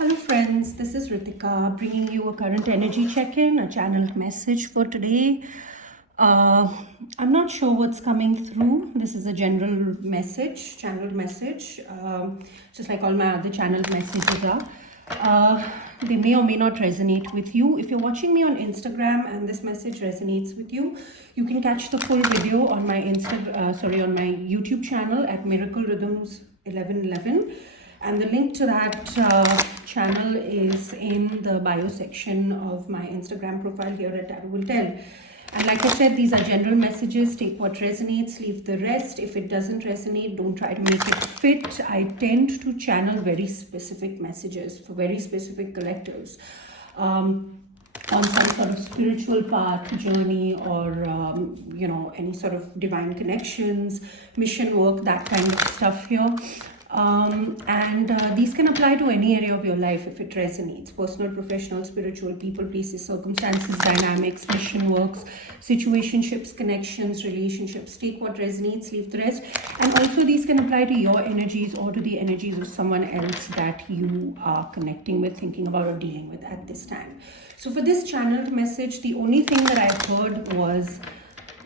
Hello friends, this is Ritika bringing you a current energy check-in, a channeled message for today. I'm not sure what's coming through. This is a general message, channeled message, just like all my other channeled messages are. They may or may not resonate with you. If you're watching me on Instagram and this message resonates with you, you can catch the full video on my on my YouTube channel at Miracle Rhythms 1111. And the link to that channel is in the bio section of my Instagram profile here at Tarot Will Tell. And like I said, these are general messages. Take what resonates, leave the rest. If it doesn't resonate, don't try to make it fit. I tend to channel very specific messages for very specific collectives on some sort of spiritual path, journey, or any sort of divine connections, mission work, that kind of stuff here. These can apply to any area of your life if it resonates: personal, professional, spiritual, people, places, circumstances, dynamics, mission works, situationships, connections, relationships. Take what resonates, leave the rest. And also these can apply to your energies or to the energies of someone else that you are connecting with, thinking about, or dealing with at this time. So for this channeled message, the only thing that I heard was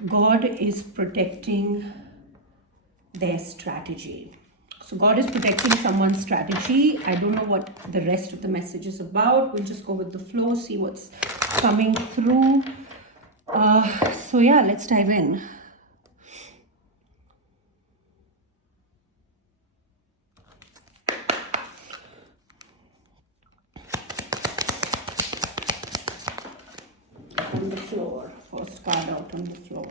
God is protecting their strategy. So God is protecting someone's strategy. I don't know what the rest of the message is about. We'll just go with the flow, see what's coming through. So yeah, let's dive in. On the floor, first card out on the floor.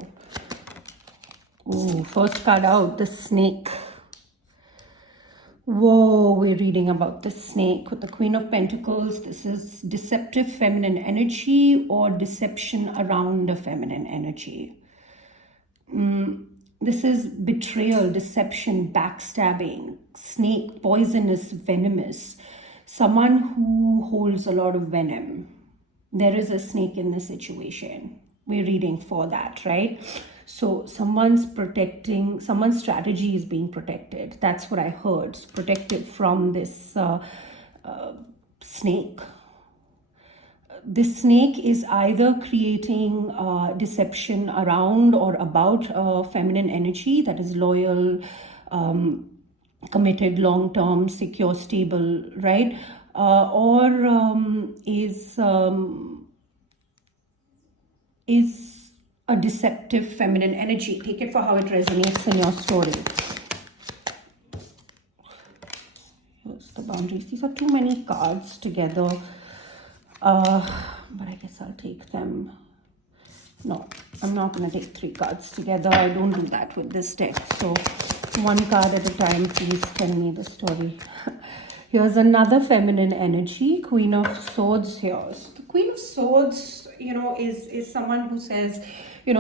Oh, first card out, the snake. Whoa, we're reading about the snake with the Queen of Pentacles. This is deceptive feminine energy or deception around the feminine energy. This is betrayal, deception, backstabbing, snake, poisonous, venomous. Someone who holds a lot of venom. There is a snake in this situation. We're reading for that, right? So someone's strategy is being protected. That's what I heard. Protected from this snake. This snake is either creating deception around or about feminine energy that is loyal, committed, long-term, secure, stable, right? Or is a deceptive feminine energy. Take it for how it resonates in your story. Here's the boundaries. These are too many cards together, but I guess I'll take them. No, I'm not going to take 3 cards together. I don't do that with this deck. So one card at a time, please tell me the story. Here's another feminine energy, Queen of Swords here. So the Queen of Swords, is someone who says,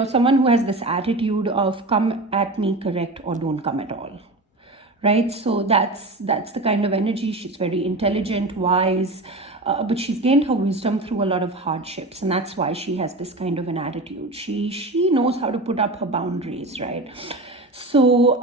someone who has this attitude of come at me, correct, or don't come at all, right? So that's the kind of energy. She's very intelligent, wise, but she's gained her wisdom through a lot of hardships, and that's why she has this kind of an attitude. She knows how to put up her boundaries, right? So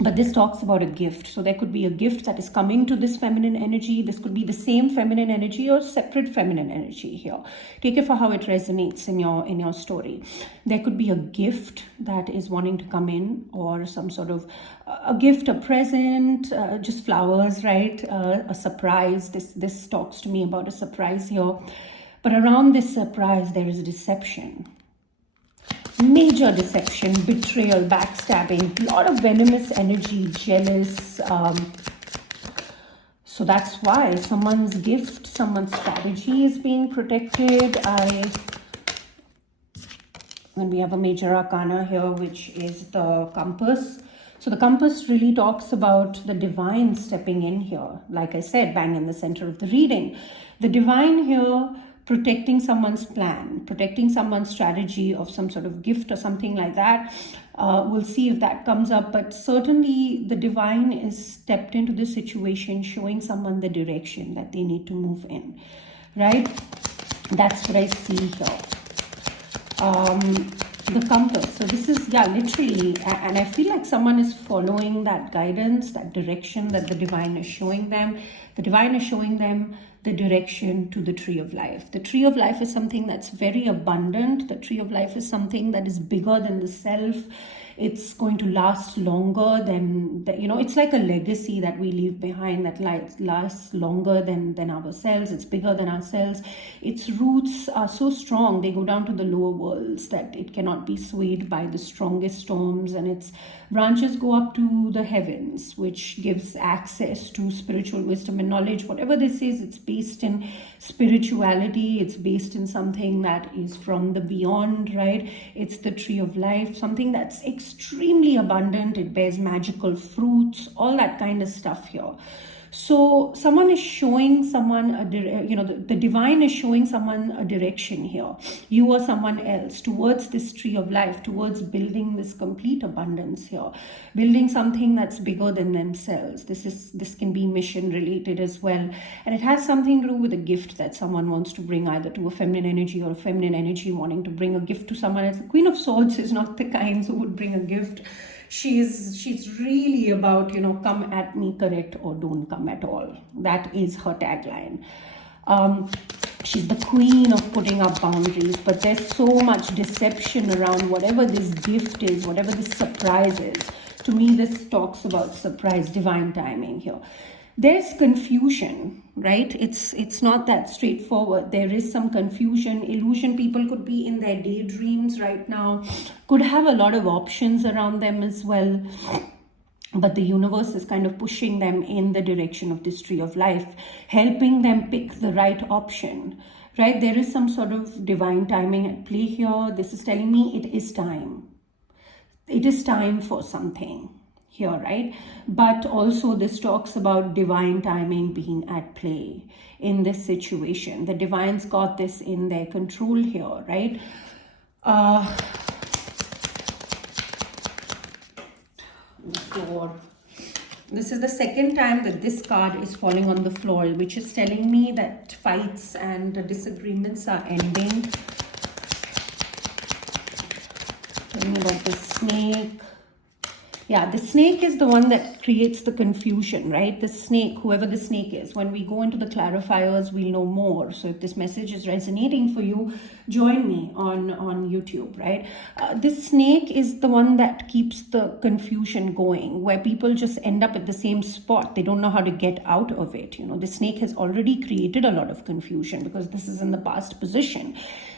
but this talks about a gift. So there could be a gift that is coming to this feminine energy. This could be the same feminine energy or separate feminine energy here. Take it for how it resonates in your story. There could be a gift that is wanting to come in, or some sort of a gift, a present, just flowers, right? A surprise. This talks to me about a surprise here. But around this surprise, there is a deception. Major deception, betrayal, backstabbing, a lot of venomous energy, jealous. So that's why someone's gift, someone's strategy is being protected. When we have a major arcana here, which is the compass. So the compass really talks about the divine stepping in here. Like I said, bang in the center of the reading. The divine here protecting someone's plan, protecting someone's strategy of some sort of gift or something like that. We'll see if that comes up, but certainly the divine is stepped into the situation, showing someone the direction that they need to move in, right? That's what I see here. the compass. So this is, yeah, literally, and I feel like someone is following that guidance, that direction that the divine is showing them. The divine is showing them the direction to the tree of life. The tree of life is something that's very abundant. The tree of life is something that is bigger than the self. It's going to last longer than, it's like a legacy that we leave behind that lasts longer than ourselves. It's bigger than ourselves. Its roots are so strong, they go down to the lower worlds, that it cannot be swayed by the strongest storms, and its branches go up to the heavens, which gives access to spiritual wisdom and knowledge. Whatever this is, it's based in spirituality. It's based in something that is from the beyond, right? It's the tree of life, something that's extremely abundant. It bears magical fruits, all that kind of stuff here. So someone is showing someone, the divine is showing someone a direction here. You or someone else towards this tree of life, towards building this complete abundance here, building something that's bigger than themselves. This can be mission related as well. And it has something to do with a gift that someone wants to bring, either to a feminine energy or a feminine energy wanting to bring a gift to someone else. The Queen of Swords is not the kind who would bring a gift. She's really about, come at me correct or don't come at all. That is her tagline. She's the queen of putting up boundaries, but there's so much deception around whatever this gift is, whatever this surprise is. To me, this talks about surprise, divine timing here. There's confusion, right? It's not that straightforward. There is some confusion, illusion. People could be in their daydreams right now, could have a lot of options around them as well. But the universe is kind of pushing them in the direction of this tree of life, helping them pick the right option, right? There is some sort of divine timing at play here. This is telling me it is time. It is time for something here, right? But also this talks about divine timing being at play in this situation. The divine's got this in their control here, right? Floor. This is the second time that this card is falling on the floor, which is telling me that fights and disagreements are ending. Tell me about the snake. Yeah, the snake is the one that creates the confusion, right? The snake, whoever the snake is. When we go into the clarifiers, we'll know more. So if this message is resonating for you, join me on YouTube, right? This snake is the one that keeps the confusion going, where people just end up at the same spot. They don't know how to get out of it. The snake has already created a lot of confusion because this is in the past position.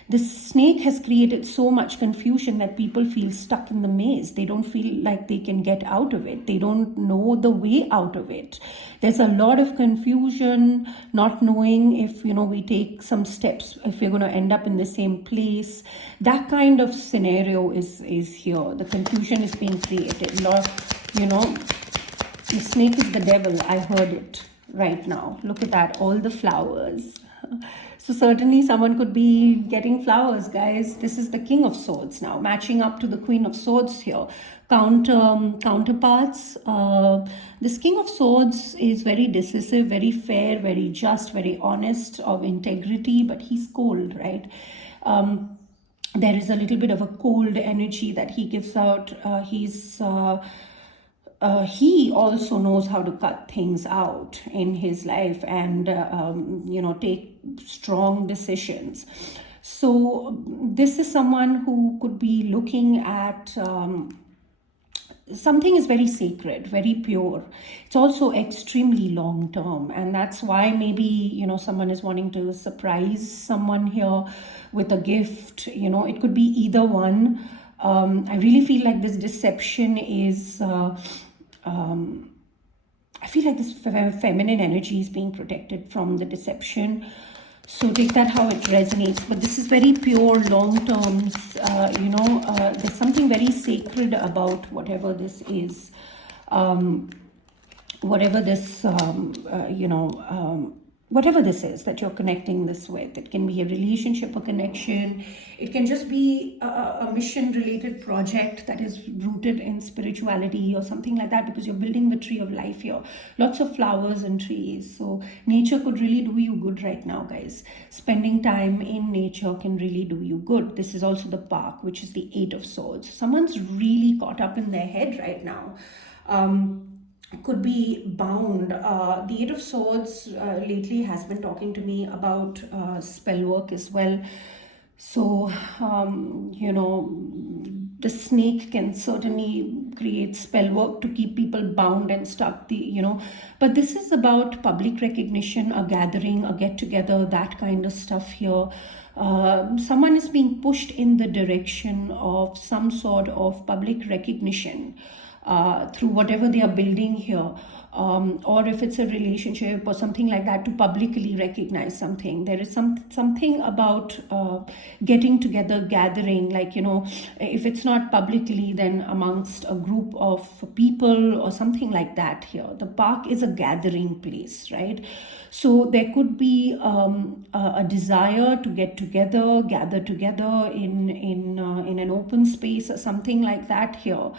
The snake has created so much confusion that people feel stuck in the maze. They don't feel like they can get out of it. They don't know the way out of it. There's a lot of confusion, not knowing if, we take some steps, if we're going to end up in the same place. That kind of scenario is here. The confusion is being created. The snake is the devil. I heard it right now. Look at that, all the flowers. So certainly someone could be getting flowers, guys. This is the King of Swords now, matching up to the Queen of Swords here. Counterparts. This King of Swords is very decisive, very fair, very just, very honest, of integrity, but he's cold, right? There is a little bit of a cold energy that he gives out. He also knows how to cut things out in his life and, take strong decisions. So this is someone who could be looking at something is very sacred, very pure. It's also extremely long term. And that's why maybe, someone is wanting to surprise someone here with a gift. It could be either one. I really feel like this deception is... I feel like this feminine energy is being protected from the deception. So take that how it resonates. But this is very pure, long terms. There's something very sacred about whatever this is. Whatever this, whatever this is that you're connecting this with. It can be a relationship, a connection. It can just be a mission related project that is rooted in spirituality or something like that, because you're building the tree of life here. Lots of flowers and trees. So nature could really do you good right now, guys. Spending time in nature can really do you good. This is also the park, which is the Eight of Swords. Someone's really caught up in their head right now. Could be bound. The Eight of Swords lately has been talking to me about spell work as well. So, the snake can certainly create spell work to keep people bound and stuck, but this is about public recognition, a gathering, a get together, that kind of stuff here. Someone is being pushed in the direction of some sort of public recognition through whatever they are building here, or if it's a relationship or something like that, to publicly recognize something. There is something about getting together, gathering, like, if it's not publicly, then amongst a group of people or something like that here. The park is a gathering place, right? So there could be a desire to get together, gather together in an open space or something like that here.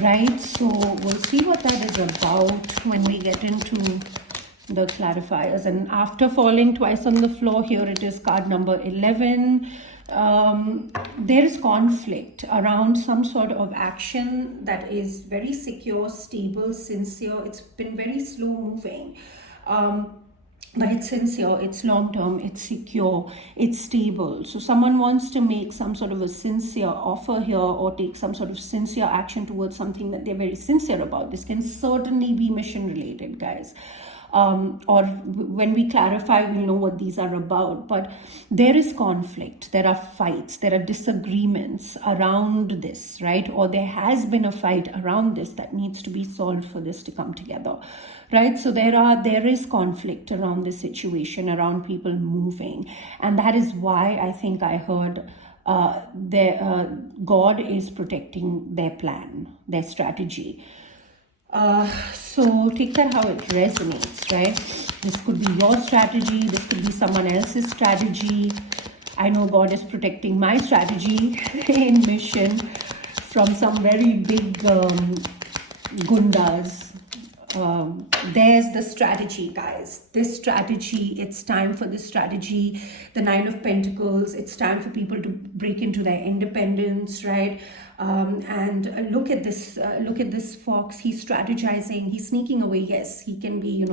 Right, so we'll see what that is about when we get into the clarifiers. And after falling twice on the floor, here it is card number 11. There is conflict around some sort of action that is very secure, stable, sincere. It's been very slow moving. But it's sincere, it's long-term, it's secure, it's stable. So someone wants to make some sort of a sincere offer here, or take some sort of sincere action towards something that they're very sincere about. This can certainly be mission-related, guys. Or when we clarify, we'll know what these are about. But there is conflict, there are fights, there are disagreements around this, right? Or there has been a fight around this that needs to be solved for this to come together, right? So there is conflict around this situation, around people moving. And that is why I think I heard God is protecting their plan, their strategy. So take that how it resonates, right? This could be your strategy. This could be someone else's strategy. I know God is protecting my strategy in mission from some very big gundas. There's the strategy, guys. This strategy, it's time for this strategy. The Nine of Pentacles, it's time for people to break into their independence, right? And look at this fox. He's strategizing, he's sneaking away. Yes, he can be,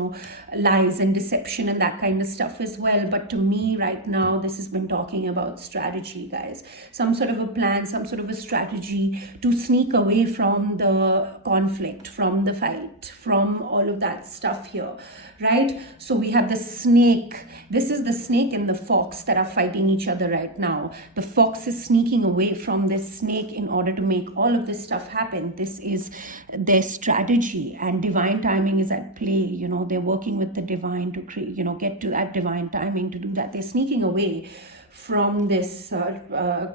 lies and deception and that kind of stuff as well. But to me right now, this has been talking about strategy, guys. Some sort of a plan, some sort of a strategy to sneak away from the conflict, from the fight, from all of that stuff here, right? So we have the snake. This is the snake and the fox that are fighting each other right now. The fox is sneaking away from this snake in order to make all of this stuff happen. This is their strategy, and divine timing is at play. They're working with the divine to create, get to that divine timing to do that. They're sneaking away from this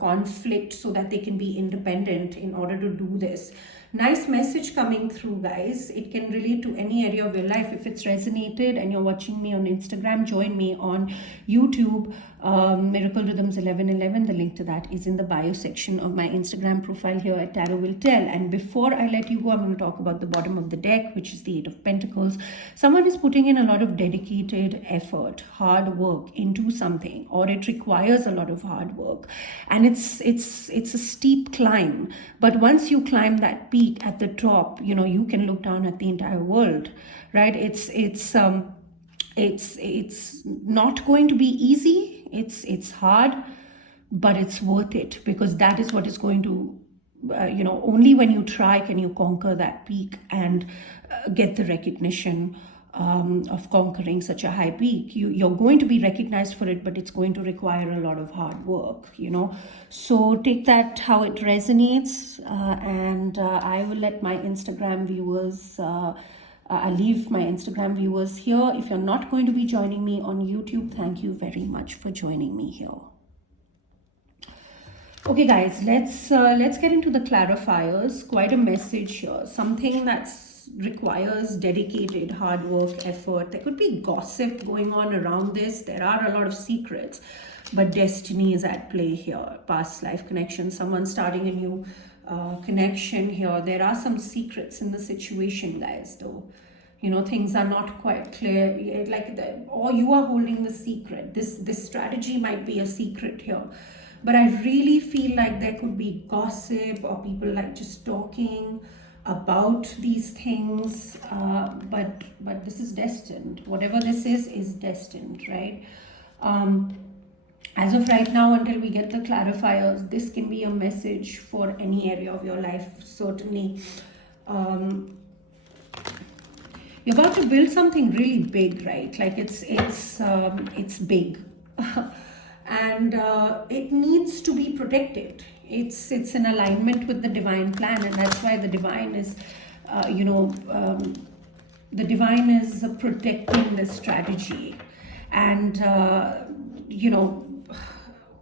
conflict so that they can be independent in order to do this. Nice message coming through, guys. It can relate to any area of your life. If it's resonated and you're watching me on Instagram, join me on YouTube, Miracle Rhythms 1111. The link to that is in the bio section of my Instagram profile here at Tarot Will Tell. And before I let you go, I'm going to talk about the bottom of the deck, which is the Eight of Pentacles. Someone is putting in a lot of dedicated effort, hard work into something, or it requires a lot of hard work. And it's a steep climb. But once you climb that peak at the top, you can look down at the entire world, right? It's not going to be easy. It's hard, but it's worth it, because that is what is going to, only when you try can you conquer that peak and get the recognition of conquering such a high peak. You're going to be recognized for it, but it's going to require a lot of hard work, So take that how it resonates, and I will let my Instagram viewers, I'll leave my Instagram viewers here. If you're not going to be joining me on YouTube, thank you very much for joining me here. Okay, guys, let's get into the clarifiers. Quite a message here. Something that's this requires dedicated hard work, effort. There could be gossip going on around this. There are a lot of secrets, but destiny is at play here. Past life connection, someone starting a new connection here. There are some secrets in the situation, guys, though. You know, things are not quite clear yet, like or you are holding the secret. This strategy might be a secret here, but I really feel like there could be gossip or people like just talking about these things, but this is destined. Whatever this is destined, right? As of right now, until we get the clarifiers, this can be a message for any area of your life, certainly. You're about to build something really big, right? Like it's big. And it needs to be protected. It's in alignment with the divine plan, and that's why the divine is, the divine is protecting this strategy. And,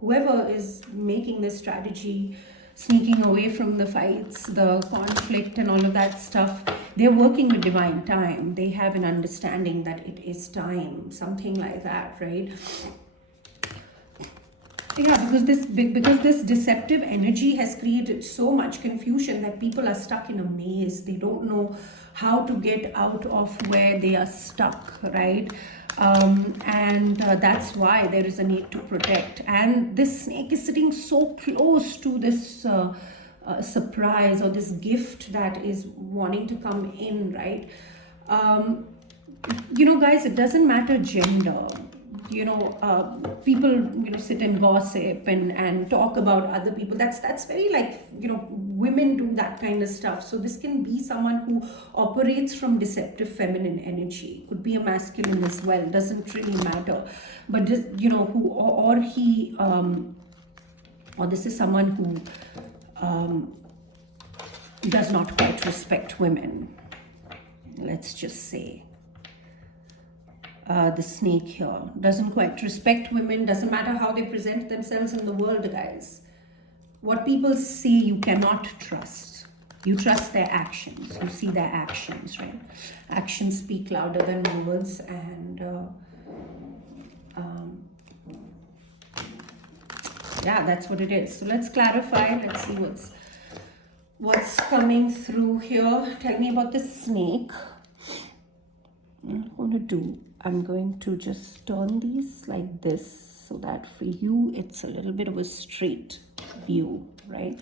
whoever is making this strategy, sneaking away from the fights, the conflict and all of that stuff, they're working with divine time. They have an understanding that it is time, something like that, right? Yeah, because this deceptive energy has created so much confusion that people are stuck in a maze. They don't know how to get out of where they are stuck, right? And that's why there is a need to protect. And this snake is sitting so close to this surprise or this gift that is wanting to come in, right? Guys, it doesn't matter gender. People sit and gossip and talk about other people. That's very women do that kind of stuff. So this can be someone who operates from deceptive feminine energy. Could be a masculine as well, doesn't really matter. But just, who or he or this is someone who does not quite respect women, let's just say. The snake here doesn't quite respect women. Doesn't matter how they present themselves in the world, guys. What people say you cannot trust. You trust their actions. You see their actions, right? Actions speak louder than words. And yeah, that's what it is. So let's clarify. Let's see what's coming through here. Tell me about this snake. I'm going to just turn these like this so that for you it's a little bit of a straight view, right?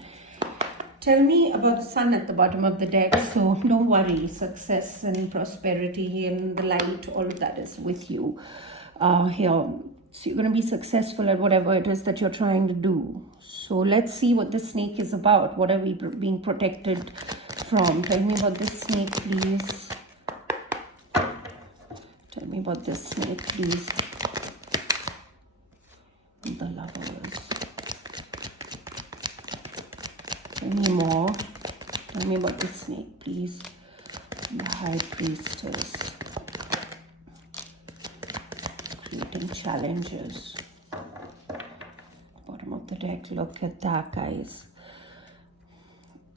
Tell me about the sun at the bottom of the deck. So don't worry, success and prosperity and the light, all of that is with you here. So you're going to be successful at whatever it is that you're trying to do. So let's see what this snake is about. What are we being protected from? Tell me about this snake, please. Tell me about this snake, please. The Lovers. Tell me more. Tell me about this snake, please. The High Priestess. Creating challenges. Bottom of the deck. Look at that, guys.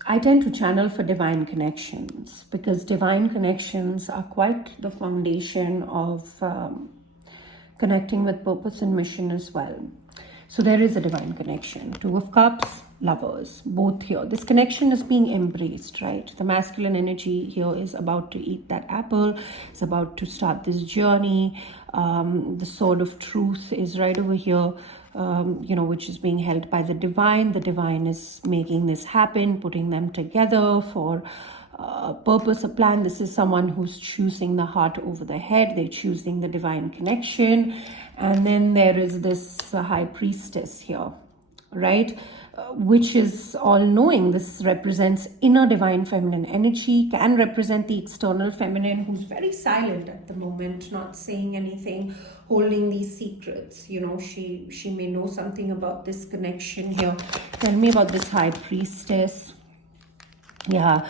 I tend to channel for divine connections because divine connections are quite the foundation of connecting with purpose and mission as well. So there is a divine connection. Two of Cups, Lovers, both here. This connection is being embraced, right? The masculine energy here is about to eat that apple. It's about to start this journey. The sword of truth is right over here. Which is being held by the divine. The divine is making this happen, putting them together for a purpose, a plan. This is someone who's choosing the heart over the head. They're choosing the divine connection. And then there is this High Priestess here, right? Which is all-knowing. This represents inner divine feminine energy, can represent the external feminine who's very silent at the moment, not saying anything, holding these secrets. She may know something about this connection here. Tell me about this High Priestess. Yeah,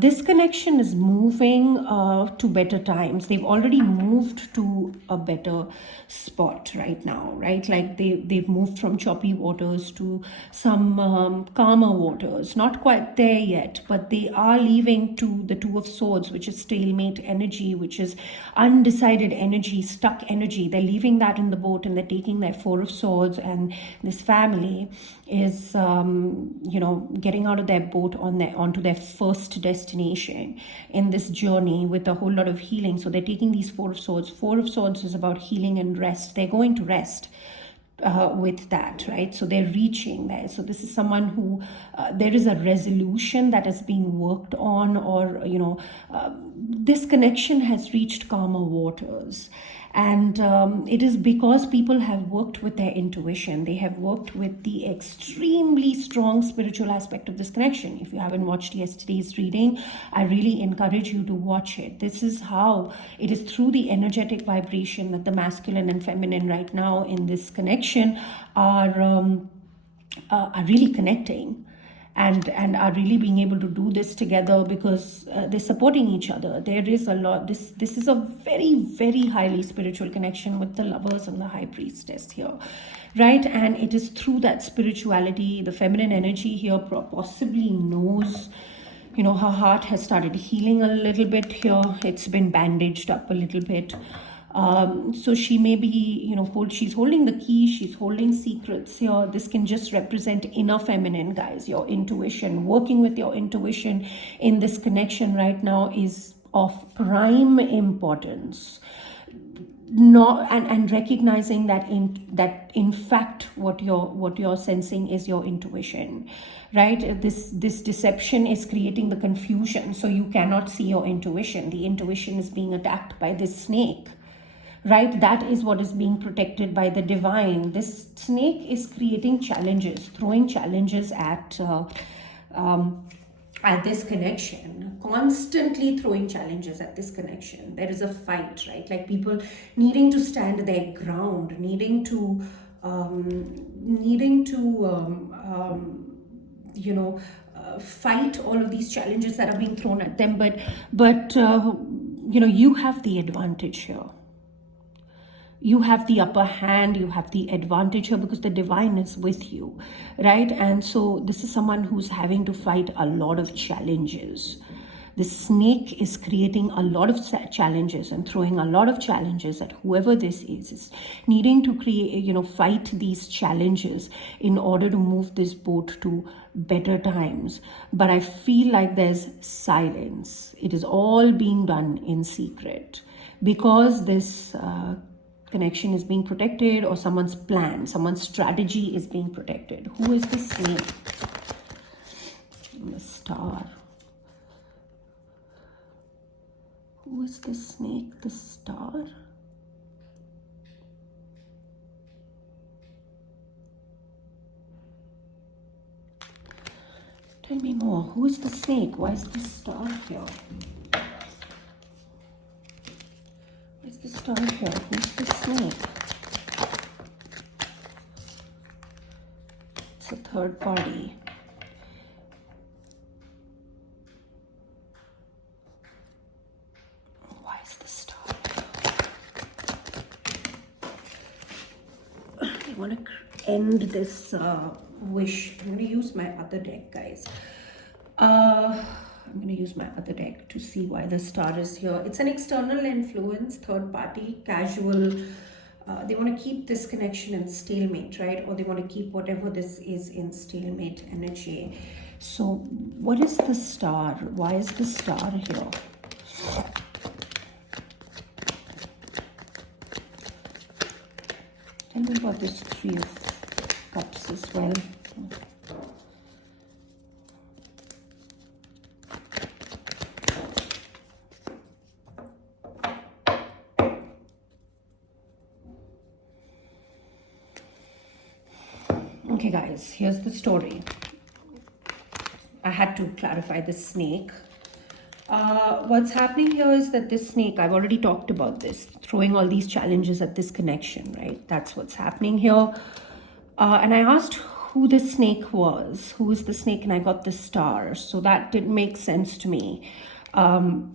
This connection is moving to better times. They've already moved to a better spot right now, right? Like they've moved from choppy waters to some calmer waters. Not quite there yet, but they are leaving to the Two of Swords, which is stalemate energy, which is undecided energy, stuck energy. They're leaving that in the boat and they're taking their Four of Swords, and this family is getting out of their boat onto their first destination in this journey with a whole lot of healing. So they're taking these Four of Swords. Four of Swords is about healing and rest. They're going to rest with that, right? So they're reaching there. So this is someone who there is a resolution that is being worked on, or this connection has reached calmer waters. And it is because people have worked with their intuition. They have worked with the extremely strong spiritual aspect of this connection. If you haven't watched yesterday's reading, I really encourage you to watch it. This is how it is through the energetic vibration that the masculine and feminine right now in this connection are really connecting. And are really being able to do this together because they're supporting each other. There is a lot. This is a very, very highly spiritual connection with the Lovers and the High Priestess here, right? And it is through that spirituality, the feminine energy here possibly knows, her heart has started healing a little bit here. It's been bandaged up a little bit. So she may be, she's holding the key, she's holding secrets here. This can just represent inner feminine, guys. Your intuition, working with your intuition in this connection right now is of prime importance. And recognizing that in fact what you're sensing is your intuition, right? This deception is creating the confusion, so you cannot see your intuition. The intuition is being attacked by this snake. Right, that is what is being protected by the divine. This snake is creating challenges, throwing challenges at this connection, constantly throwing challenges at this connection. There is a fight, right? Like people needing to stand their ground, needing to fight all of these challenges that are being thrown at them. But you have the advantage here. You have the upper hand, you have the advantage here because the divine is with you, right? And so this is someone who's having to fight a lot of challenges. The snake is creating a lot of challenges and throwing a lot of challenges at whoever this is needing to create, fight these challenges in order to move this boat to better times. But I feel like there's silence. It is all being done in secret because this connection is being protected, or someone's plan, someone's strategy is being protected. Who is the snake? The Star. Who is the snake? The Star. Tell me more. Who is the snake? Why is the Star here? The Star here. Who's the snake? It's a third party. Why is the Star here? I want to end this wish. I'm going to use my other deck, guys. I'm going to use my other deck to see why the Star is here. It's an external influence, third party, casual. They want to keep this connection in stalemate, right? Or they want to keep whatever this is in stalemate energy. So what is the Star? Why is the Star here? Tell me about this Three of Cups as well. Okay guys, here's the story. I had to clarify the snake. What's happening here is that this snake, I've already talked about this, throwing all these challenges at this connection, right? That's what's happening here. And I asked who the snake was, who is the snake, and I got the star. So that did make sense to me. And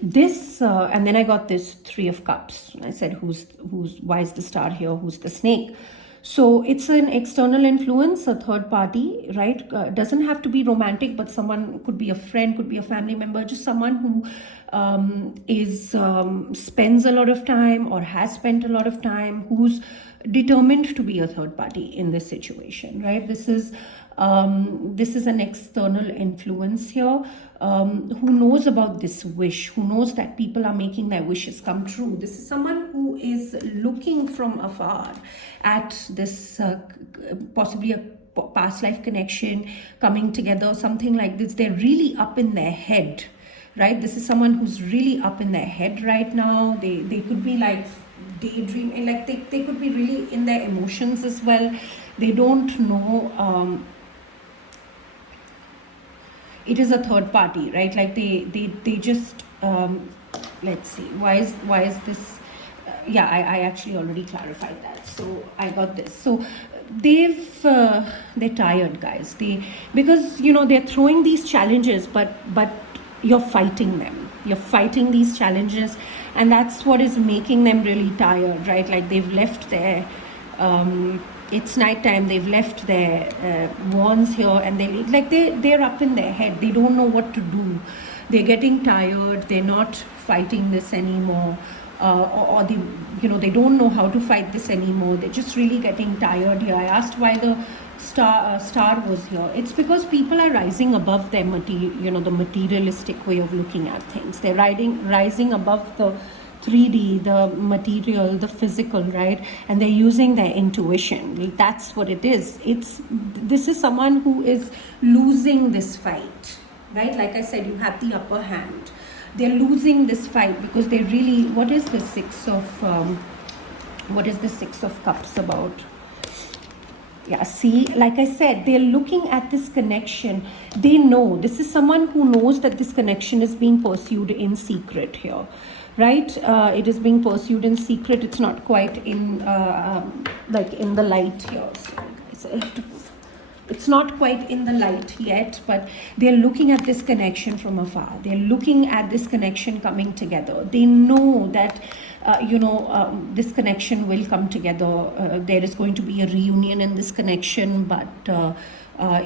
then I got this Three of Cups. I said, why is the star here? Who's the snake? So it's an external influence, a third party, right? Doesn't have to be romantic, but someone could be a friend, could be a family member, just someone who spends a lot of time or has spent a lot of time, who's determined to be a third party in this situation, right? This is an external influence here, who knows about this wish, who knows that people are making their wishes come true. This is someone who is looking from afar at this, possibly a past life connection coming together, something like this. They're really up in their head, right? This is someone who's really up in their head right now. They could be like daydreaming, like they could be really in their emotions as well. They don't know. It is a third party, right? Like they just let's see, why is this? Yeah, I actually already clarified that. So I got this. So they're tired, guys. Because they're throwing these challenges, but you're fighting them. You're fighting these challenges, and that's what is making them really tired, right? Like they've left their it's nighttime, they've left their wands here, and they're up in their head. They don't know what to do. They're getting tired. They're not fighting this anymore, or they don't know how to fight this anymore. They're just really getting tired here. I asked why the star was here. It's because people are rising above their the materialistic way of looking at things. They're rising above the 3D, the material, the physical, right? And they're using their intuition. That's what it is. This is someone who is losing this fight, right? Like I said, you have the upper hand. They're losing this fight because they really, what is the Six of Cups about? Yeah, see, like I said, they're looking at this connection. They know, this is someone who knows that this connection is being pursued in secret here, right? It is being pursued in secret. It's not quite in, like in the light here. So it's not quite in the light yet, but they're looking at this connection from afar. They're looking at this connection coming together. They know that this connection will come together. There is going to be a reunion in this connection, but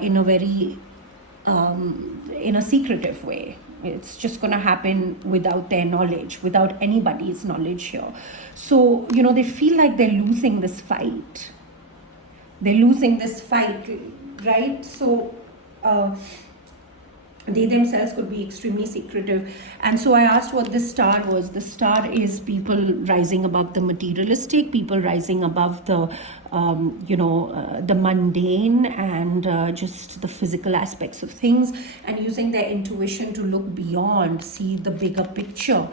in a very in a secretive way. It's just going to happen without their knowledge, without anybody's knowledge here. So they feel like they're losing this fight. They're losing this fight, right? So they themselves could be extremely secretive. And so I asked what this star was. The star is people rising above the materialistic, people rising above the the mundane and just the physical aspects of things, and using their intuition to look beyond, see the bigger picture.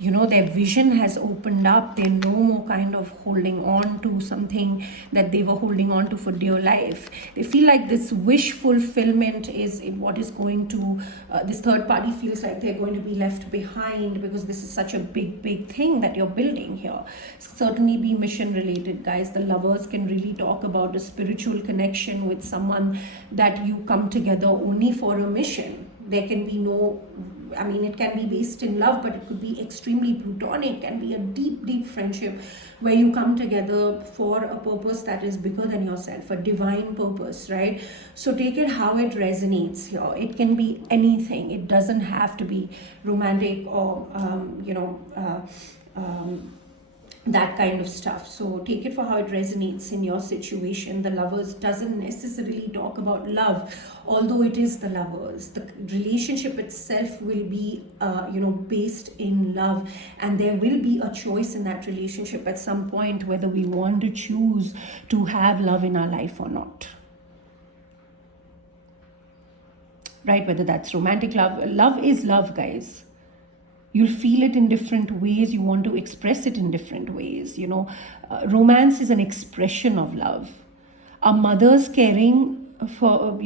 Their vision has opened up. They're no more kind of holding on to something that they were holding on to for dear life. They feel like this wish fulfillment is what is going to, this third party feels like they're going to be left behind, because this is such a big thing that you're building here. Certainly be mission related, guys. The lovers can really talk about a spiritual connection with someone that you come together only for a mission. There can be no, it can be based in love, but it could be extremely platonic. It can be a deep friendship where you come together for a purpose that is bigger than yourself, a divine purpose, right? So take it how it resonates here. It can be anything. It doesn't have to be romantic or, that kind of stuff. So take it for how it resonates in your situation. The lovers doesn't necessarily talk about love, although it is the lovers. The relationship itself will be based in love, and there will be a choice in that relationship at some point whether we want to choose to have love in our life or not, right? Whether that's romantic love. Love is love, guys. You'll feel it in different ways. You want to express it in different ways. Romance is an expression of love. A mother's caring for,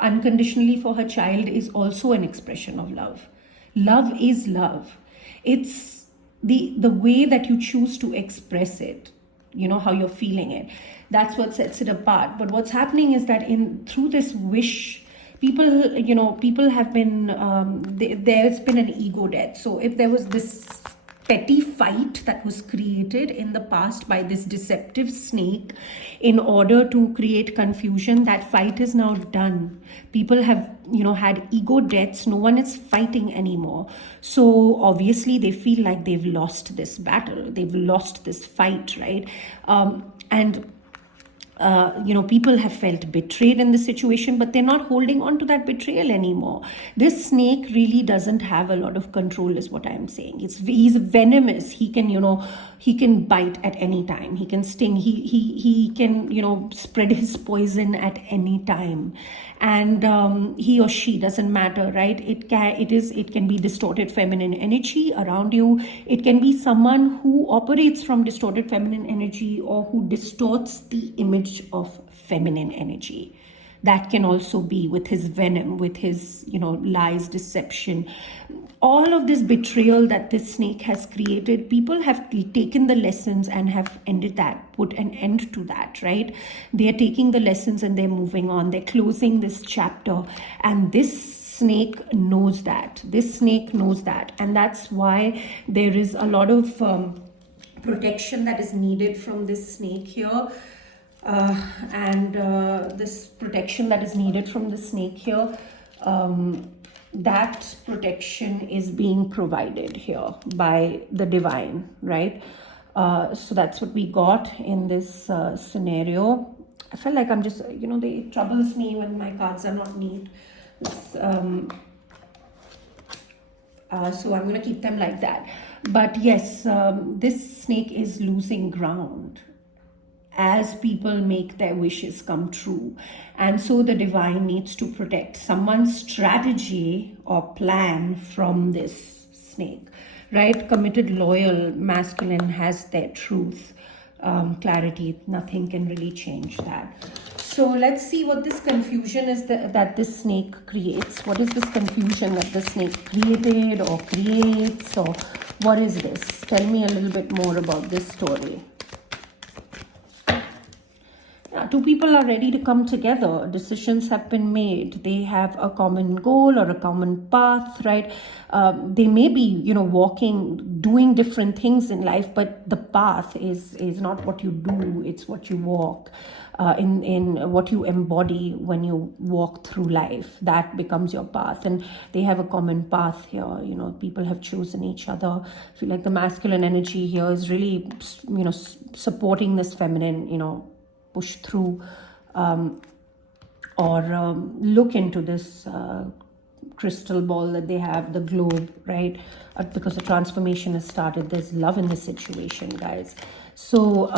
unconditionally for her child is also an expression of love. Love is love. It's the way that you choose to express it. how you're feeling it. That's what sets it apart. But what's happening is that through this wish, people have been, there's been an ego death. So if there was this petty fight that was created in the past by this deceptive snake in order to create confusion, that fight is now done. People have had ego deaths. No one is fighting anymore. So obviously they feel like they've lost this battle, they've lost this fight, right? And people have felt betrayed in this situation, but they're not holding on to that betrayal anymore. This snake really doesn't have a lot of control, is what I'm saying. He's venomous. He can bite at any time. He can sting. He can spread his poison at any time, and he or she, doesn't matter, right? It can be distorted feminine energy around you. It can be someone who operates from distorted feminine energy or who distorts the image of feminine energy. That can also be with his venom, with his lies, deception, all of this betrayal that this snake has created. People have taken the lessons and have put an end to that, right? They are taking the lessons and they're moving on. They're closing this chapter, and this snake knows that. And that's why there is a lot of protection that is needed from this snake here. This protection that is needed from the snake here, that protection is being provided here by the divine, right? So that's what we got in this scenario. I feel like I'm just, it troubles me when my cards are not neat. So I'm going to keep them like that. But yes, this snake is losing ground as people make their wishes come true. And so the divine needs to protect someone's strategy or plan from this snake, right? Committed, loyal, masculine has their truth, clarity. Nothing can really change that. So let's see what this confusion is that this snake creates. What is this confusion that the snake created or creates, or what is this? Tell me a little bit more about this story. Two people are ready to come together. Decisions have been made. They have a common goal or a common path, right? They may be, doing different things in life, but the path is not what you do, it's what you walk. In what you embody when you walk through life, that becomes your path. And they have a common path here. People have chosen each other. I feel like the masculine energy here is really, supporting this feminine, push through, or look into this crystal ball that they have, the globe, right? Because the transformation has started. There's love in this situation, guys. So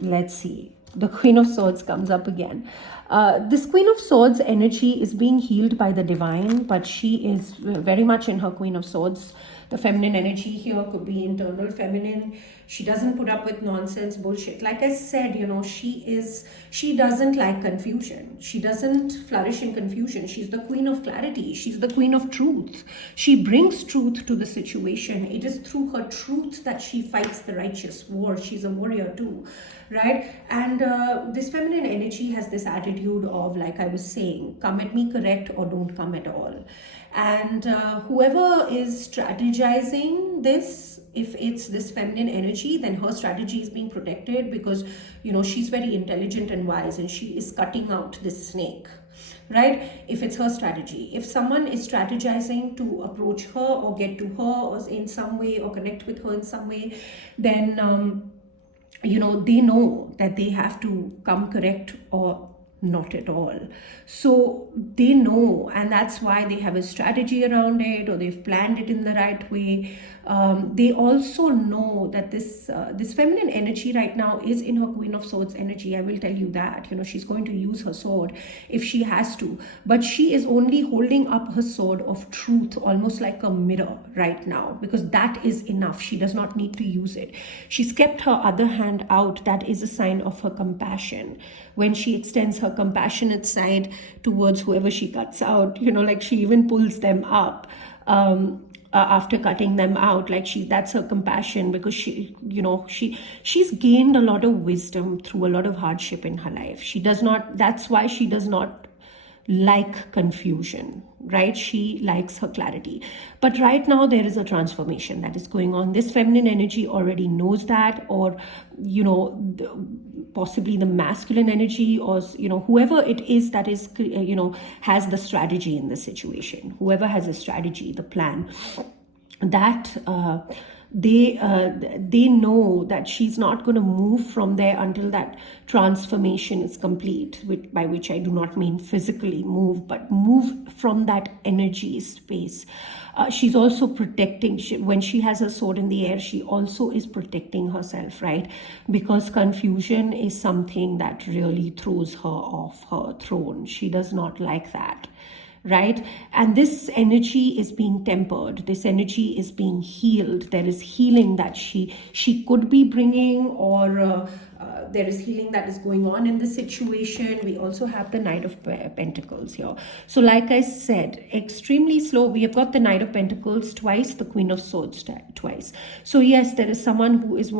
let's see. The Queen of Swords comes up again. This Queen of Swords energy is being healed by the divine, but she is very much in her Queen of Swords. The feminine energy here could be internal feminine. She doesn't put up with nonsense, bullshit. Like I said, she doesn't like confusion. She doesn't flourish in confusion. She's the Queen of Clarity. She's the Queen of Truth. She brings truth to the situation. It is through her truth that she fights the righteous war. She's a warrior too, right? And this feminine energy has this attitude of, like I was saying, come at me correct or don't come at all. And whoever is strategizing this, if it's this feminine energy, then her strategy is being protected because, she's very intelligent and wise and she is cutting out this snake, right? If it's her strategy. If someone is strategizing to approach her or get to her or in some way or connect with her in some way, then, they know that they have to come correct or not at all. So they know, and that's why they have a strategy around it, or they've planned it in the right way. They also know that this feminine energy right now is in her Queen of Swords energy. I will tell you that. She's going to use her sword if she has to, but she is only holding up her sword of truth, almost like a mirror right now, because that is enough. She does not need to use it. She's kept her other hand out. That is a sign of her compassion. When she extends her compassionate side towards whoever she cuts out, like she even pulls them up. after cutting them out. Like that's her compassion, because she's gained a lot of wisdom through a lot of hardship in her life. She does not, that's why she does not like confusion, right? She likes her clarity. But right now there is a transformation that is going on. This feminine energy already knows that, or possibly the masculine energy, or whoever it is that is has the strategy in the situation, whoever has a strategy, the plan, that they know that she's not going to move from there until that transformation is complete, by which I do not mean physically move, but move from that energy space. She's also protecting, when she has a sword in the air, she also is protecting herself, right? Because confusion is something that really throws her off her throne. She does not like that, right? And this energy is being tempered. This energy is being healed. There is healing that she could be bringing, or there is healing that is going on in the situation. We also have the Knight of Pentacles here. So like I said, extremely slow. We have got the Knight of Pentacles twice, the Queen of Swords twice. So yes, there is someone who is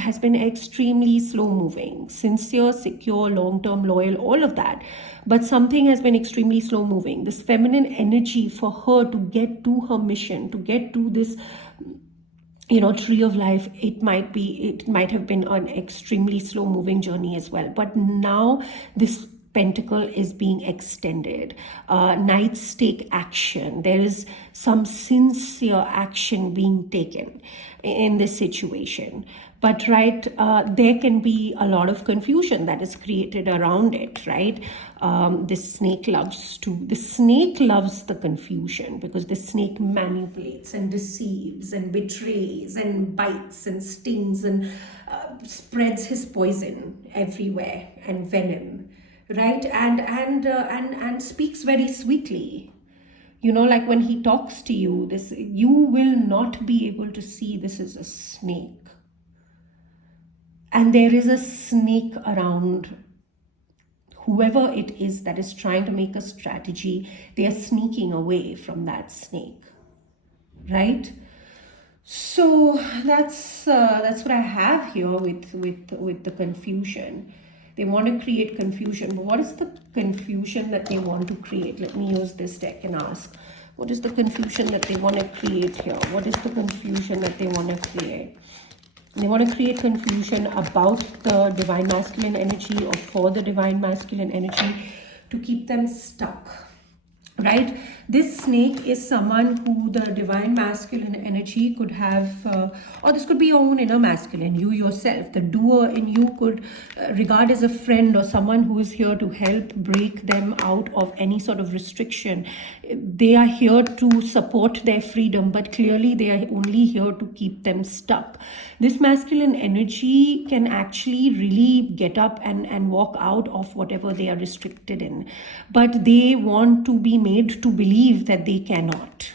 has been extremely slow moving, sincere, secure, long-term, loyal, all of that. But something has been extremely slow moving. This feminine energy, for her to get to her mission, to get to this tree of life, it might have been an extremely slow moving journey as well. But now this pentacle is being extended. Knights take action. There is some sincere action being taken in this situation. But right, there can be a lot of confusion that is created around it, right? This snake loves the confusion, because the snake manipulates and deceives and betrays and bites and stings and spreads his poison everywhere, and venom, right? And speaks very sweetly. Like when he talks to you, you will not be able to see this is a snake. And there is a snake around whoever it is that is trying to make a strategy. They are sneaking away from that snake, right? So that's what I have here with the confusion. They want to create confusion. But what is the confusion that they want to create? Let me use this deck and ask. What is the confusion that they want to create here? What is the confusion that they want to create? They want to create confusion about the divine masculine energy, or for the divine masculine energy, to keep them stuck, right? This snake is someone who the divine masculine energy could have, or this could be your own inner masculine, you yourself. The doer in you could regard as a friend, or someone who is here to help break them out of any sort of restriction. They are here to support their freedom, but clearly they are only here to keep them stuck. This masculine energy can actually really get up and walk out of whatever they are restricted in, but they want to be made to believe that they cannot,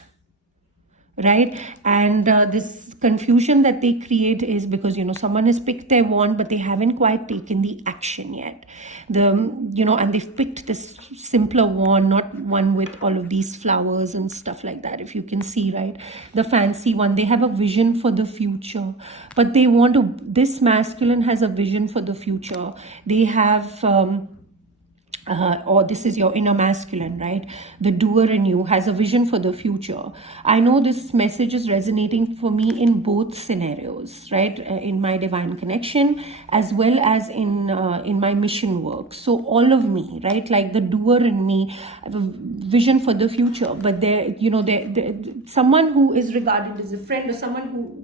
right? And this confusion that they create is because someone has picked their wand, but they haven't quite taken the action yet. And they've picked this simpler wand, not one with all of these flowers and stuff like that, if you can see, right? The fancy one. They have a vision for the future, but they want to, this masculine has a vision for the future. They have or this is your inner masculine, right? The doer in you has a vision for the future. I know this message is resonating for me in both scenarios, right? In my divine connection, as well as in my mission work. So all of me, right? Like the doer in me, I have a vision for the future, but there, someone who is regarded as a friend, or someone who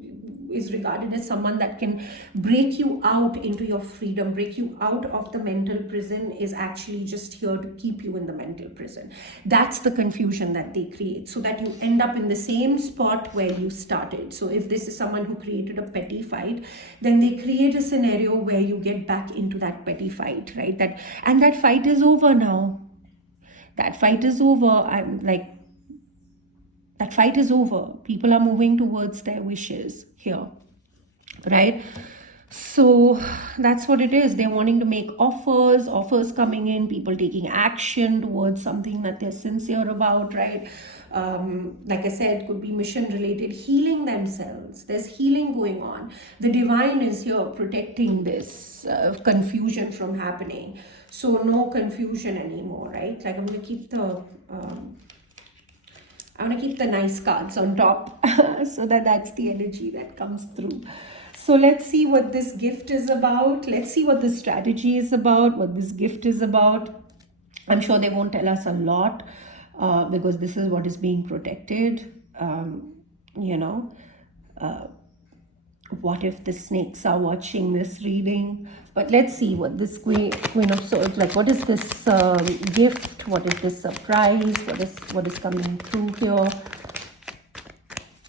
is regarded as someone that can break you out into your freedom, break you out of the mental prison, is actually just here to keep you in the mental prison. That's the confusion that they create, so that you end up in the same spot where you started. So if this is someone who created a petty fight, then they create a scenario where you get back into that petty fight, right? And that fight is over now. That fight is over. That fight is over. People are moving towards their wishes here, right? So that's what it is. They're wanting to make offers coming in, people taking action towards something that they're sincere about, right? Like I said, could be mission related, healing themselves. There's healing going on. The divine is here protecting this confusion from happening. So no confusion anymore, right? Like I'm going to keep the nice cards on top so that's the energy that comes through. So let's see what this gift is about. Let's see what this strategy is about, what this gift is about. I'm sure they won't tell us a lot because this is what is being protected. You know, what if the snakes are watching this reading? But let's see what this Queen of Swords, like what is this gift? What is this surprise? What is coming through here?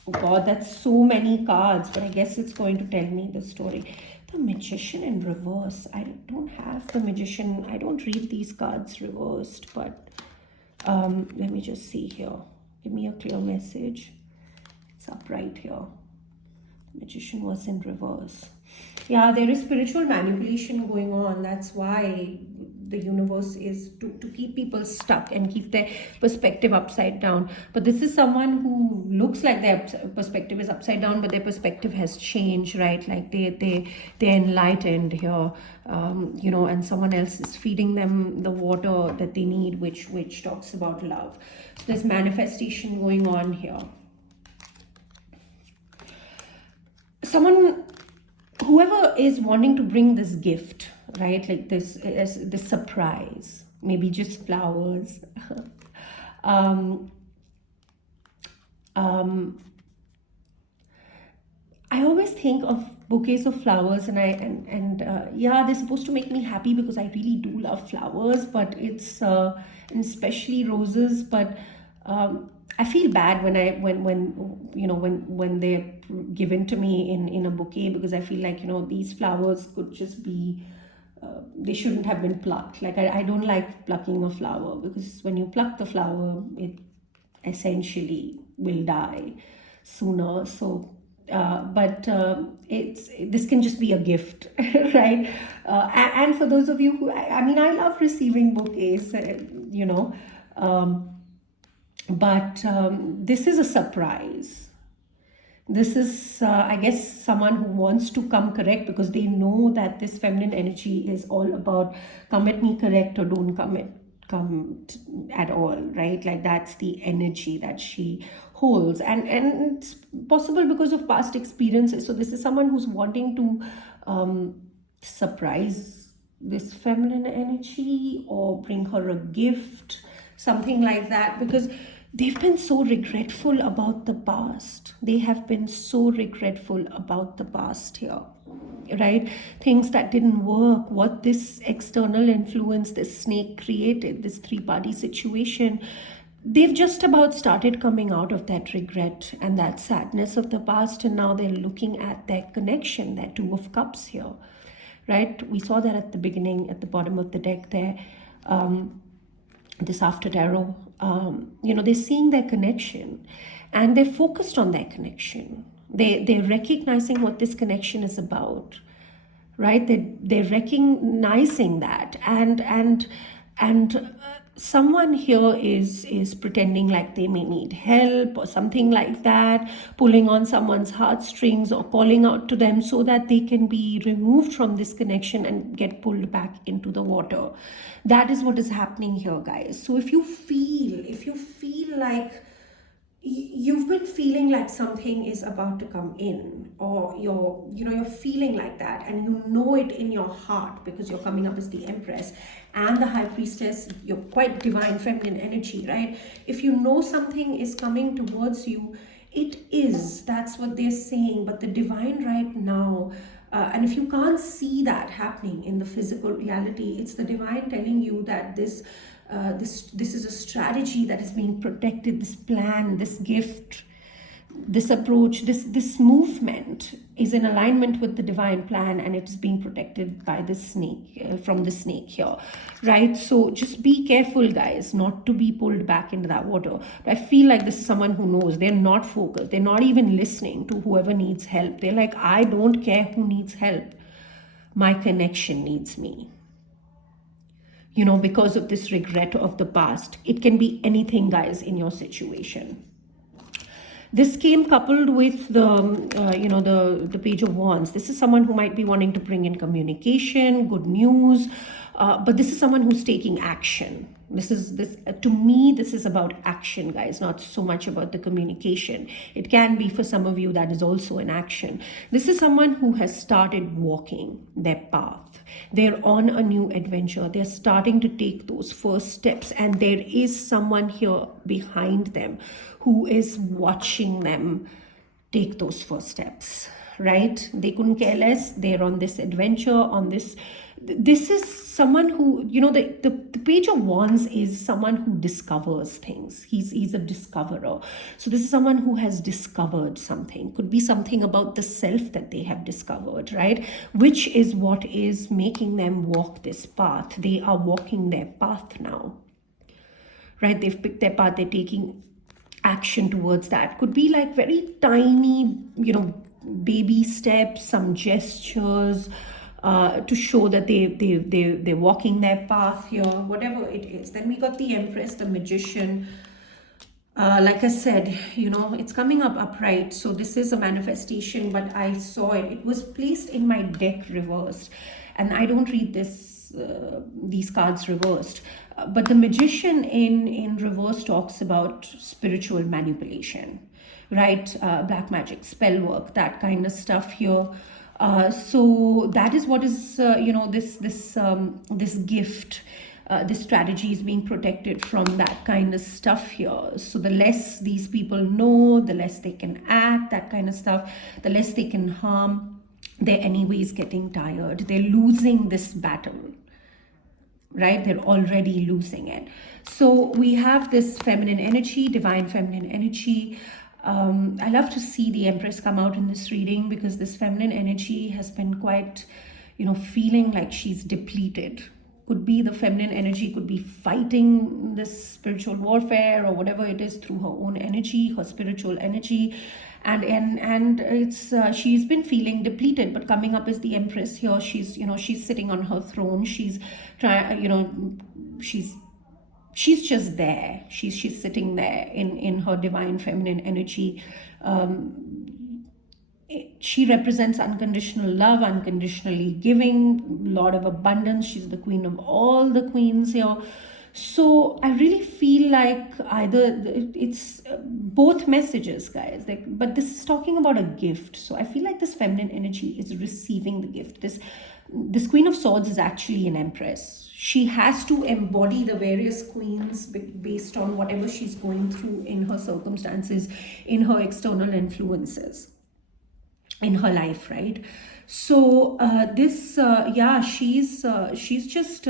Oh God, that's so many cards, but I guess it's going to tell me the story. The Magician in reverse. I don't have the Magician. I don't read these cards reversed, but let me just see here. Give me a clear message. It's up right here. Magician was in reverse. Yeah, there is spiritual manipulation going on. That's why the universe is to keep people stuck and keep their perspective upside down. But this is someone who looks like their perspective is upside down, but their perspective has changed, right? Like they're enlightened here, you know, and someone else is feeding them the water that they need, which talks about love. So there's manifestation going on here. Someone, whoever is wanting to bring this gift, right, like this surprise, maybe just flowers. I always think of bouquets of flowers, and yeah, they're supposed to make me happy because I really do love flowers, but it's and especially roses. But I feel bad when you know when they're given to me in a bouquet, because I feel like, you know, these flowers could just be they shouldn't have been plucked. Like I don't like plucking a flower, because when you pluck the flower, it essentially will die sooner. So but this can just be a gift, right? And for those of you who, I mean, I love receiving bouquets, you know, but this is a surprise. This is, I guess, someone who wants to come correct, because they know that this feminine energy is all about come at me correct or don't come at all, right? Like that's the energy that she holds, and it's possible because of past experiences. So this is someone who's wanting to surprise this feminine energy or bring her a gift, something like that, because they've been so regretful about the past. They have been so regretful about the past here, right? Things that didn't work, what this external influence, this snake created, this three-party situation. They've just about started coming out of that regret and that sadness of the past, and now they're looking at their connection, their Two of Cups here, right? We saw that at the beginning, at the bottom of the deck there. This after tarot, you know, they're seeing their connection and they're focused on their connection. They're recognizing what this connection is about, right? They're recognizing that, and someone here is pretending like they may need help or something like that, pulling on someone's heartstrings or calling out to them so that they can be removed from this connection and get pulled back into the water. That is what is happening here, guys. So if you feel like you've been feeling like something is about to come in, or you're feeling like that, and you know it in your heart because you're coming up as the Empress and the High Priestess, you're quite divine feminine energy, right? If you know something is coming towards you, it is, that's what they're saying. But the divine right now, and if you can't see that happening in the physical reality, it's the divine telling you that this is a strategy that is being protected, this plan, this gift, this approach, this movement is in alignment with the divine plan, and it is being protected by the snake, from the snake here, right? So just be careful, guys, not to be pulled back into that water. But I feel like this is someone who knows. They're not focused. They're not even listening to whoever needs help. They're like, I don't care who needs help. My connection needs me. because of this regret of the past. It can be anything, guys, in your situation. This came coupled with the Page of Wands. This is someone who might be wanting to bring in communication, good news, but this is someone who's taking action. To me, this is about action, guys, not so much about the communication. It can be for some of you that is also an action. This is someone who has started walking their path. They're on a new adventure. They're starting to take those first steps, and there is someone here behind them who is watching them take those first steps, right? They couldn't care less. They're on this adventure, this is someone who, the Page of Wands is someone who discovers things. He's a discoverer. So this is someone who has discovered something. Could be something about the self that they have discovered, right? Which is what is making them walk this path. They are walking their path now, right? They've picked their path. They're taking action towards that. Could be like very tiny, baby steps, some gestures, to show that they're walking their path here, whatever it is. Then we got the Empress, the Magician. Like I said, it's coming up upright. So this is a manifestation, but I saw it. It was placed in my deck reversed. And I don't read these cards reversed. But the Magician in reverse talks about spiritual manipulation, right? Black magic, spell work, that kind of stuff here. So that is what is, this gift, this strategy is being protected from that kind of stuff here. So the less these people know, the less they can act, that kind of stuff, the less they can harm. They're anyways getting tired. They're losing this battle, right? They're already losing it. So we have this feminine energy, divine feminine energy. I love to see the Empress come out in this reading because this feminine energy has been quite, feeling like she's depleted. Could be the feminine energy, could be fighting this spiritual warfare or whatever it is through her own energy, her spiritual energy. And it's she's been feeling depleted, but coming up is the Empress here. She's sitting on her throne. She's she's just there. She's sitting there in her divine feminine energy. She represents unconditional love, unconditionally giving, Lord of abundance. She's the queen of all the queens here. So I really feel like either it's both messages, guys. But this is talking about a gift. So I feel like this feminine energy is receiving the gift. This Queen of Swords is actually an Empress. She has to embody the various queens based on whatever she's going through in her circumstances, in her external influences, in her life, right? So she's just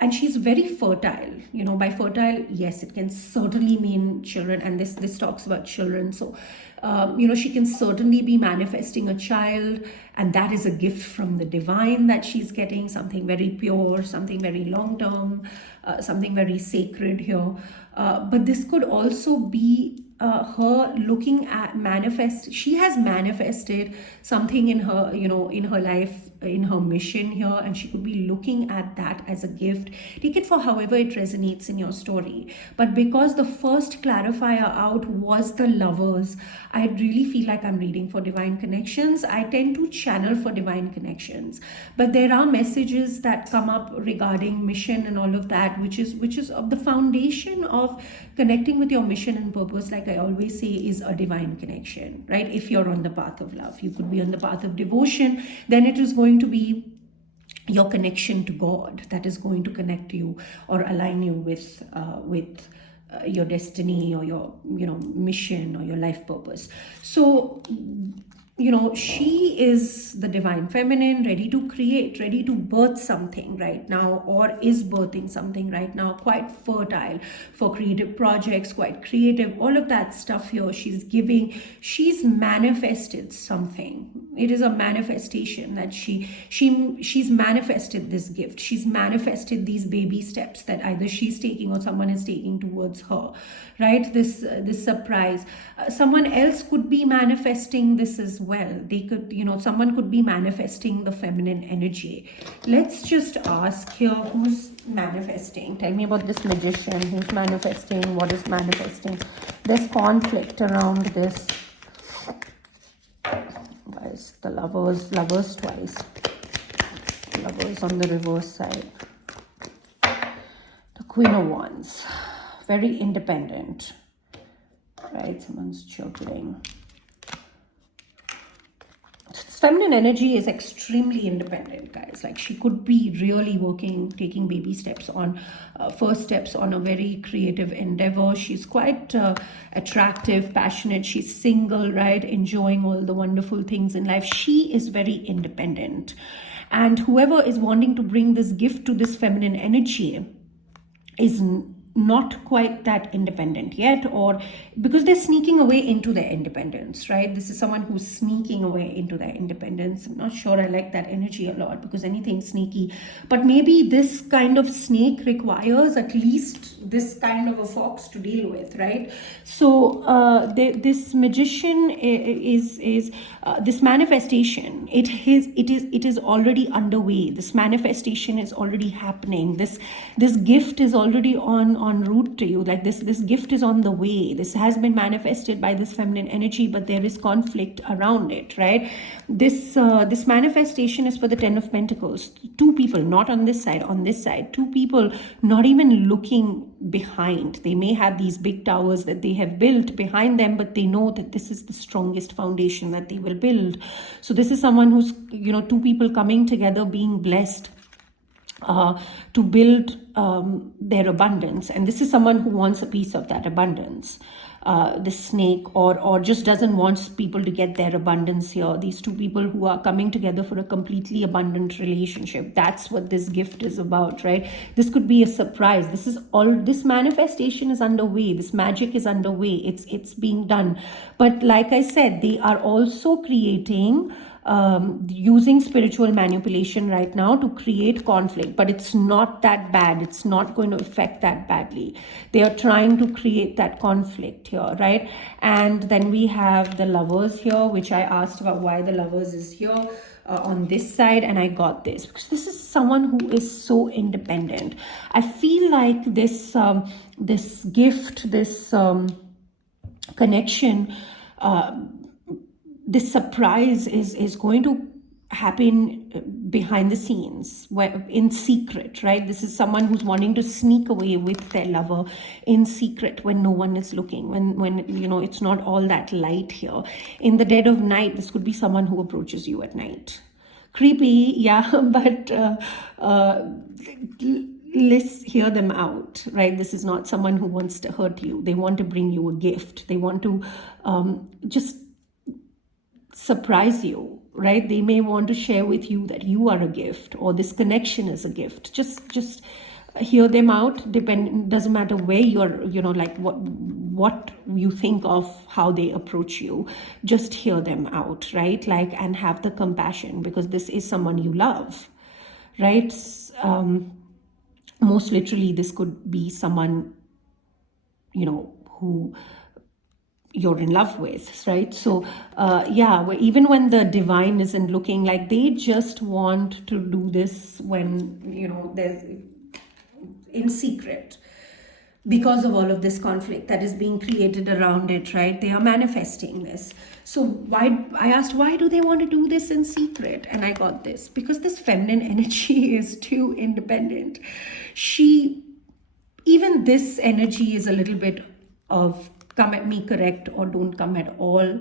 and she's very fertile. By fertile, yes, it can certainly mean children, and this talks about children. So she can certainly be manifesting a child, and that is a gift from the divine that she's getting, something very pure, something very long term, something very sacred here. But this could also be her looking at she has manifested something in her, in her life, in her mission here, and she could be looking at that as a gift. Take it for however it resonates in your story. But because the first clarifier out was the Lovers, I really feel like I'm reading for divine connections. I tend to channel for divine connections, but there are messages that come up regarding mission and all of that, which is of the foundation of connecting with your mission and purpose. Like I always say, is a divine connection, right? If you're on the path of love, you could be on the path of devotion, then it is going to be your connection to God that is going to connect you or align you with your destiny or your mission or your life purpose. So she is the divine feminine, ready to create, ready to birth something right now, or is birthing something right now, quite fertile for creative projects, quite creative, all of that stuff here. She's manifested something. It is a manifestation that she's manifested this gift. She's manifested these baby steps that either she's taking or someone is taking towards her, right? This surprise. Someone else could be manifesting this as well. They could, someone could be manifesting the feminine energy. Let's just ask here, who's manifesting? Tell me about this magician. Who's manifesting? What is manifesting? There's conflict around this. Guys, the lovers twice. Lovers on the reverse side. The Queen of Wands. Very independent. Right? Someone's juggling. Feminine energy is extremely independent, guys. Like, she could be really working, taking baby steps on, first steps on a very creative endeavor. She's quite attractive, passionate. She's single, right? Enjoying all the wonderful things in life. She is very independent. And whoever is wanting to bring this gift to this feminine energy is not quite that independent yet, or because they're sneaking away into their independence, right? This is someone who's sneaking away into their independence. I'm not sure I like that energy a lot, because anything sneaky, but maybe this kind of snake requires at least this kind of a fox to deal with, right? So this magician is this manifestation. It is already underway. This manifestation is already happening. This gift is already on route to you. Like, this gift is on the way. This has been manifested by this feminine energy, but there is conflict around it, right? This manifestation is for the Ten of Pentacles. Two people, not on this side, on this side. Two people not even looking behind. They may have these big towers that they have built behind them, but they know that this is the strongest foundation that they will build. So this is someone who's, two people coming together, being blessed to build their abundance. And this is someone who wants a piece of that abundance. The snake, or just doesn't want people to get their abundance here. These two people who are coming together for a completely abundant relationship. That's what this gift is about, right? This could be a surprise. This manifestation is underway. This magic is underway. It's being done. But like I said, they are also creating, using spiritual manipulation right now to create conflict, but it's not that bad. It's not going to affect that badly. They are trying to create that conflict here, right? And then we have the Lovers here, which I asked about why the Lovers is here on this side, and I got this because this is someone who is so independent. I feel like this this gift, this connection, this surprise is going to happen behind the scenes, in secret, right? This is someone who's wanting to sneak away with their lover in secret when no one is looking, when it's not all that light here. In the dead of night, this could be someone who approaches you at night. Creepy, yeah, but let's hear them out, right? This is not someone who wants to hurt you. They want to bring you a gift. They want to just surprise you, right? They may want to share with you that you are a gift, or this connection is a gift. Just hear them out. Doesn't matter where you're, like what you think of how they approach you. Just hear them out, right? Like, and have the compassion, because this is someone you love, right? Most literally, this could be someone, who you're in love with, right? So even when the divine isn't looking, like, they just want to do this when there's in secret, because of all of this conflict that is being created around it, right? They are manifesting this. So I asked, why do they want to do this in secret? And I got this, because this feminine energy is too independent. Even this energy is a little bit of come at me, correct, or don't come at all,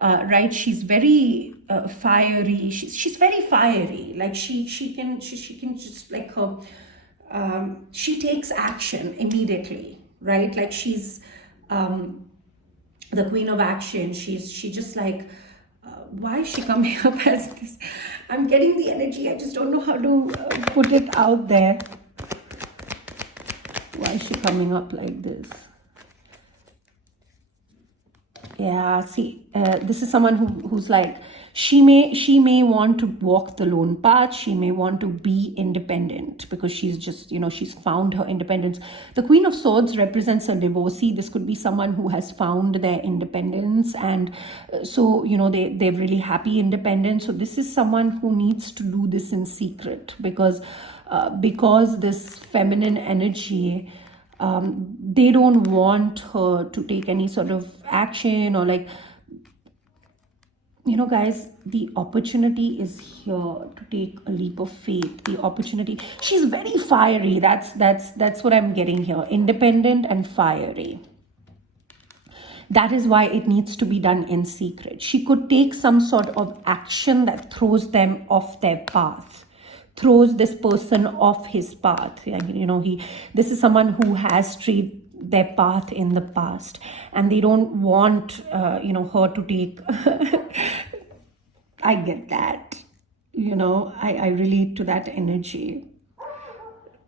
right? She's very fiery. She's very fiery. Like, she can just, like, her she takes action immediately, right? Like, she's the queen of action. She just like, why is she coming up as this? I'm getting the energy. I just don't know how to put it out there. Why is she coming up like this? Yeah, see, this is someone who's like, She may want to walk the lone path. She may want to be independent because she's just, she's found her independence. The Queen of Swords represents a divorcee. This could be someone who has found their independence, and so they're really happy independent. So this is someone who needs to do this in secret because this feminine energy, they don't want her to take any sort of action, or like, guys, the opportunity is here to take a leap of faith. The opportunity, she's very fiery. That's what I'm getting here. Independent and fiery. That is why it needs to be done in secret. She could take some sort of action that throws them off their path, throws this person off his path. This is someone who has strayed their path in the past, and they don't want her to take I get that, I relate to that energy.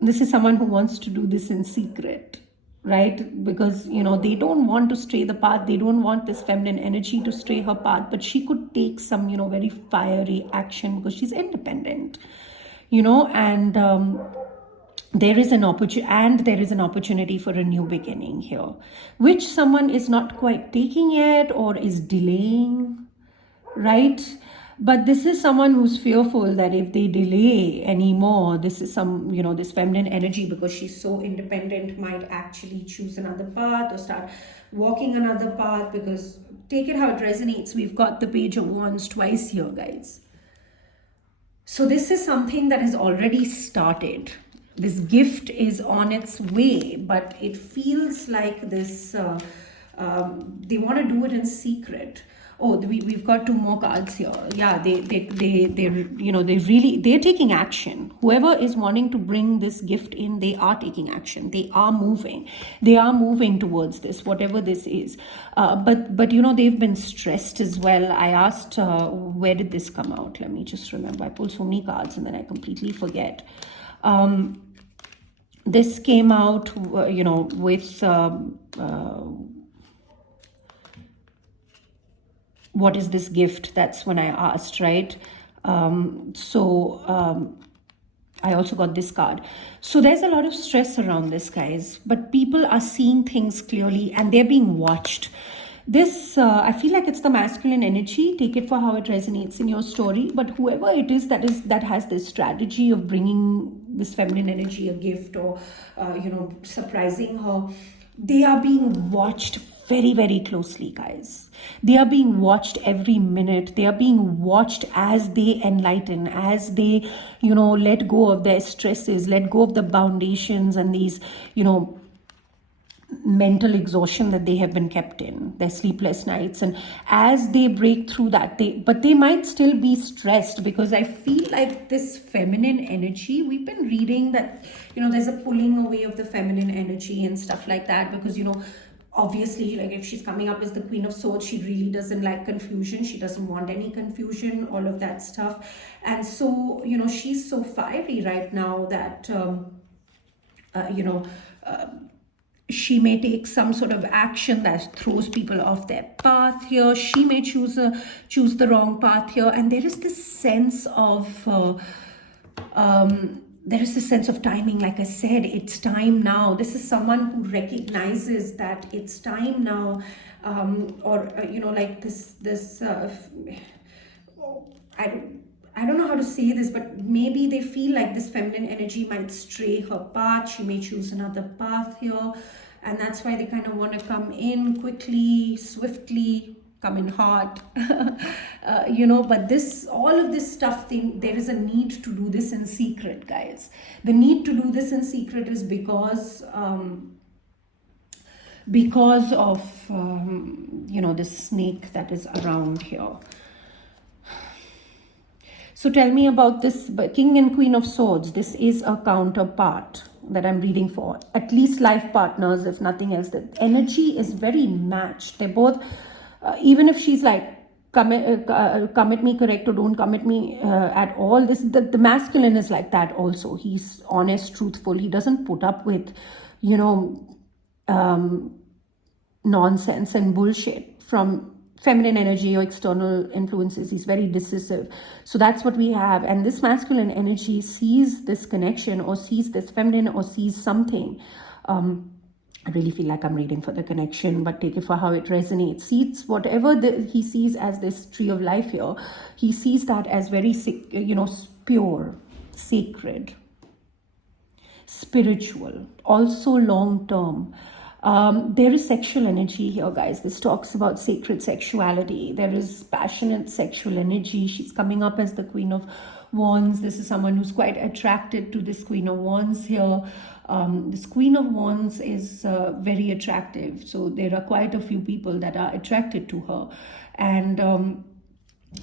This is someone who wants to do this in secret, right? Because they don't want to stray the path, they don't want this feminine energy to stray her path, but she could take some very fiery action because she's independent, and there is an opportunity for a new beginning here, which someone is not quite taking yet or is delaying, right? But this is someone who's fearful that if they delay anymore, this is this feminine energy, because she's so independent, might actually choose another path or start walking another path. Because take it how it resonates. We've got the Page of Wands twice here, guys. So this is something that has already started. This gift is on its way, but it feels like this, they want to do it in secret. Oh, we've got two more cards here. Yeah, they're taking action. Whoever is wanting to bring this gift in, they are taking action. They are moving towards this, whatever this is. But they've been stressed as well. I asked, where did this come out? Let me just remember. I pulled so many cards and then I completely forget. This came out, with what is this gift? That's when I asked, right? I also got this card. So there's a lot of stress around this, guys, but people are seeing things clearly and they're being watched. This, I feel like it's the masculine energy. Take it for how it resonates in your story. But whoever it is that has this strategy of bringing this feminine energy a gift, or, surprising her, they are being watched very, very closely, guys. They are being watched every minute. They are being watched as they enlighten, as they, let go of their stresses, let go of the foundations and these, mental exhaustion that they have been kept in, their sleepless nights. And as they break through that, they might still be stressed, because I feel like this feminine energy, we've been reading that, there's a pulling away of the feminine energy and stuff like that, because, obviously, like if she's coming up as the Queen of Swords, she really doesn't like confusion. She doesn't want any confusion, all of that stuff. And so, she's so fiery right now that, she may take some sort of action that throws people off their path here. She may choose the wrong path here. And there is this sense of timing. Like I said, it's time now. This is someone who recognizes that it's time now, like this. I don't know how to say this, but maybe they feel like this feminine energy might stray her path. She may choose another path here. And that's why they kind of want to come in quickly, swiftly, come in hot, but all of this stuff, there is a need to do this in secret, guys. The need to do this in secret is because of, this snake that is around here. So tell me about this King and Queen of Swords. This is a counterpart that I'm reading for. At least life partners, if nothing else. The energy is very matched. They're both, even if she's like, commit me, correct, or don't commit me at all. The masculine is like that also. He's honest, truthful. He doesn't put up with, nonsense and bullshit from feminine energy or external influences. He's very decisive. So that's what we have. And this masculine energy sees this connection, or sees this feminine, or sees something. I really feel like I'm reading for the connection, but take it for how it resonates. Sees whatever he sees as this tree of life here. He sees that as very, pure, sacred, spiritual, also long term. There is sexual energy here, guys. This talks about sacred sexuality. There is passionate sexual energy. She's coming up as the Queen of Wands. This is someone who's quite attracted to this Queen of Wands here. This Queen of Wands is very attractive. So there are quite a few people that are attracted to her. And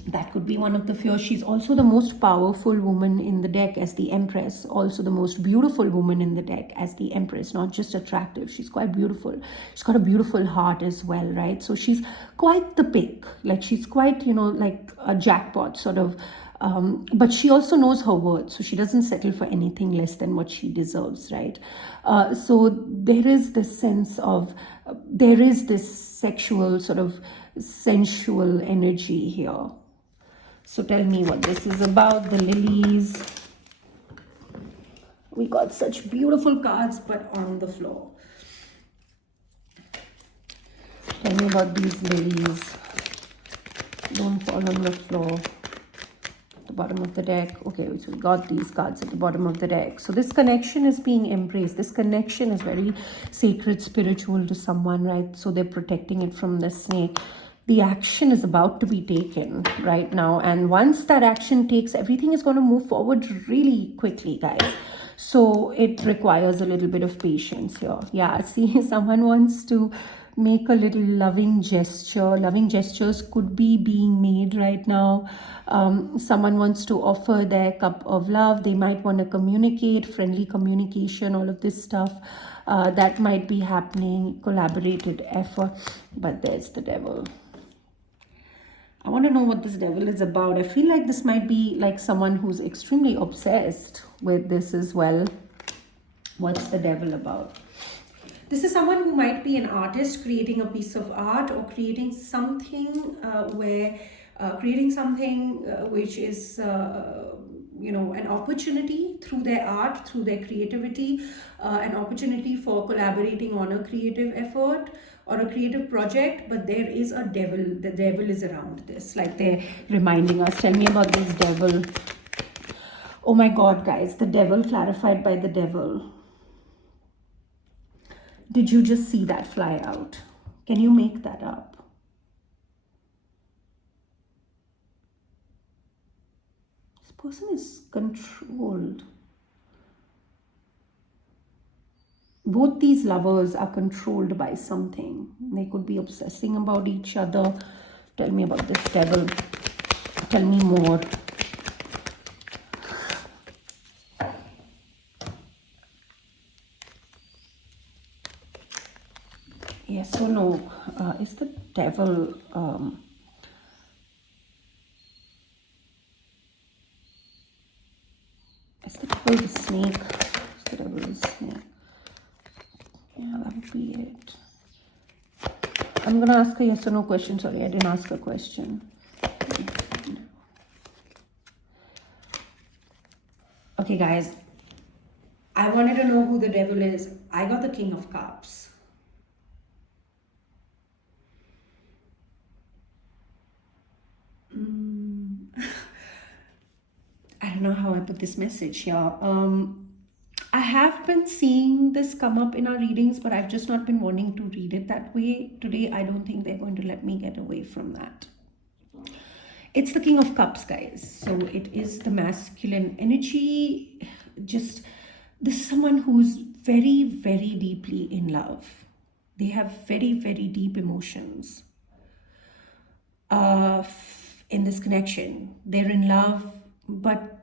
that could be one of the fears. She's also the most powerful woman in the deck as the Empress. Also the most beautiful woman in the deck as the Empress. Not just attractive. She's quite beautiful. She's got a beautiful heart as well, right? So she's quite the pick. Like she's quite, like a jackpot sort of. But she also knows her worth. So she doesn't settle for anything less than what she deserves, right? So there is this sense of, there is this sexual sort of sensual energy here. So tell me what this is about. The lilies. We got such beautiful cards, but on the floor. Tell me about these lilies. Don't fall on the floor. The bottom of the deck. Okay, so we got these cards at the bottom of the deck. So this connection is being embraced. This connection is very sacred, spiritual to someone, right? So they're protecting it from the snake. The action is about to be taken right now, and once that action takes, everything is going to move forward really quickly, guys. So it requires a little bit of patience here. Yeah, see, someone wants to make a little loving gesture. Loving gestures could be being made right now. Someone wants to offer their cup of love. They might want to communicate, friendly communication, all of this stuff that might be happening, collaborated effort. But there's the devil. I want to know what this devil is about. I feel like this might be like someone who's extremely obsessed with this as well. What's the devil about? This is someone who might be an artist creating a piece of art, or creating something which is, an opportunity through their art, through their creativity, an opportunity for collaborating on a creative effort or a creative project. But there is a devil. The devil is around this, like they're reminding us. Tell me about this devil. Oh my God, guys, the devil clarified by the devil. Did you just see that fly out? Can you make that up? This person is controlled. Both these lovers are controlled by something. They could be obsessing about each other. Tell me about this devil. Tell me more. Yes or no? Is the devil is the devil the snake? Is the devil the snake? Yeah, that would be it. I'm gonna ask a yes or no question. Sorry, I didn't ask a question. Okay, guys, I wanted to know who the devil is. I got the King of Cups. I don't know how I put this message here. I have been seeing this come up in our readings, but I've just not been wanting to read it that way. Today, I don't think they're going to let me get away from that. It's the King of Cups, guys. So it is the masculine energy. Just, this is someone who's very, very deeply in love. They have very, very deep emotions in this connection. They're in love, but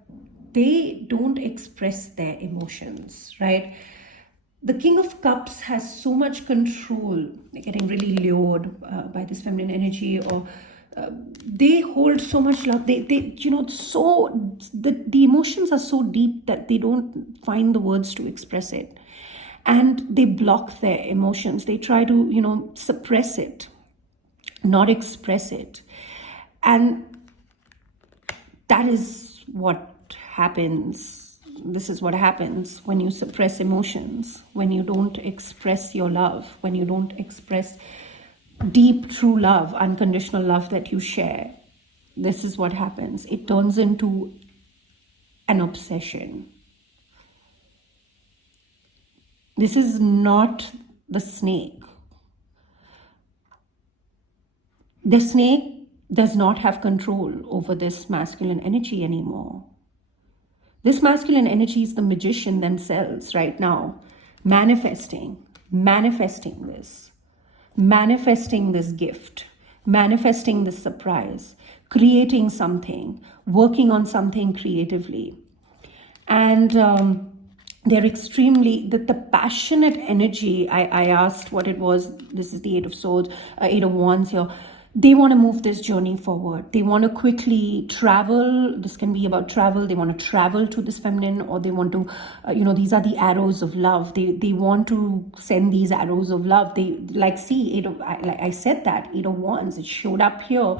they don't express their emotions, right? The King of Cups has so much control. They're getting really lured by this feminine energy, or they hold so much love. They so the emotions are so deep that they don't find the words to express it, and they block their emotions. They try to suppress it. not express it. And that is what happens. This is what happens when you suppress emotions, when you don't express your love, when you don't express deep, true love, unconditional love that you share. This is what happens. It turns into an obsession. This is not the snake. The snake does not have control over this masculine energy anymore. This masculine energy is the magician themselves right now, manifesting this, manifesting this gift, manifesting this surprise, creating something, working on something creatively. And they're extremely, the passionate energy, I asked what it was. This is the Eight of Swords, Eight of Wands here. They want to move this journey forward. They want to quickly travel. This can be about travel. They want to travel to this feminine, or they want to, these are the arrows of love. They want to send these arrows of love. They see, I said that, Eight of Wands, it showed up here.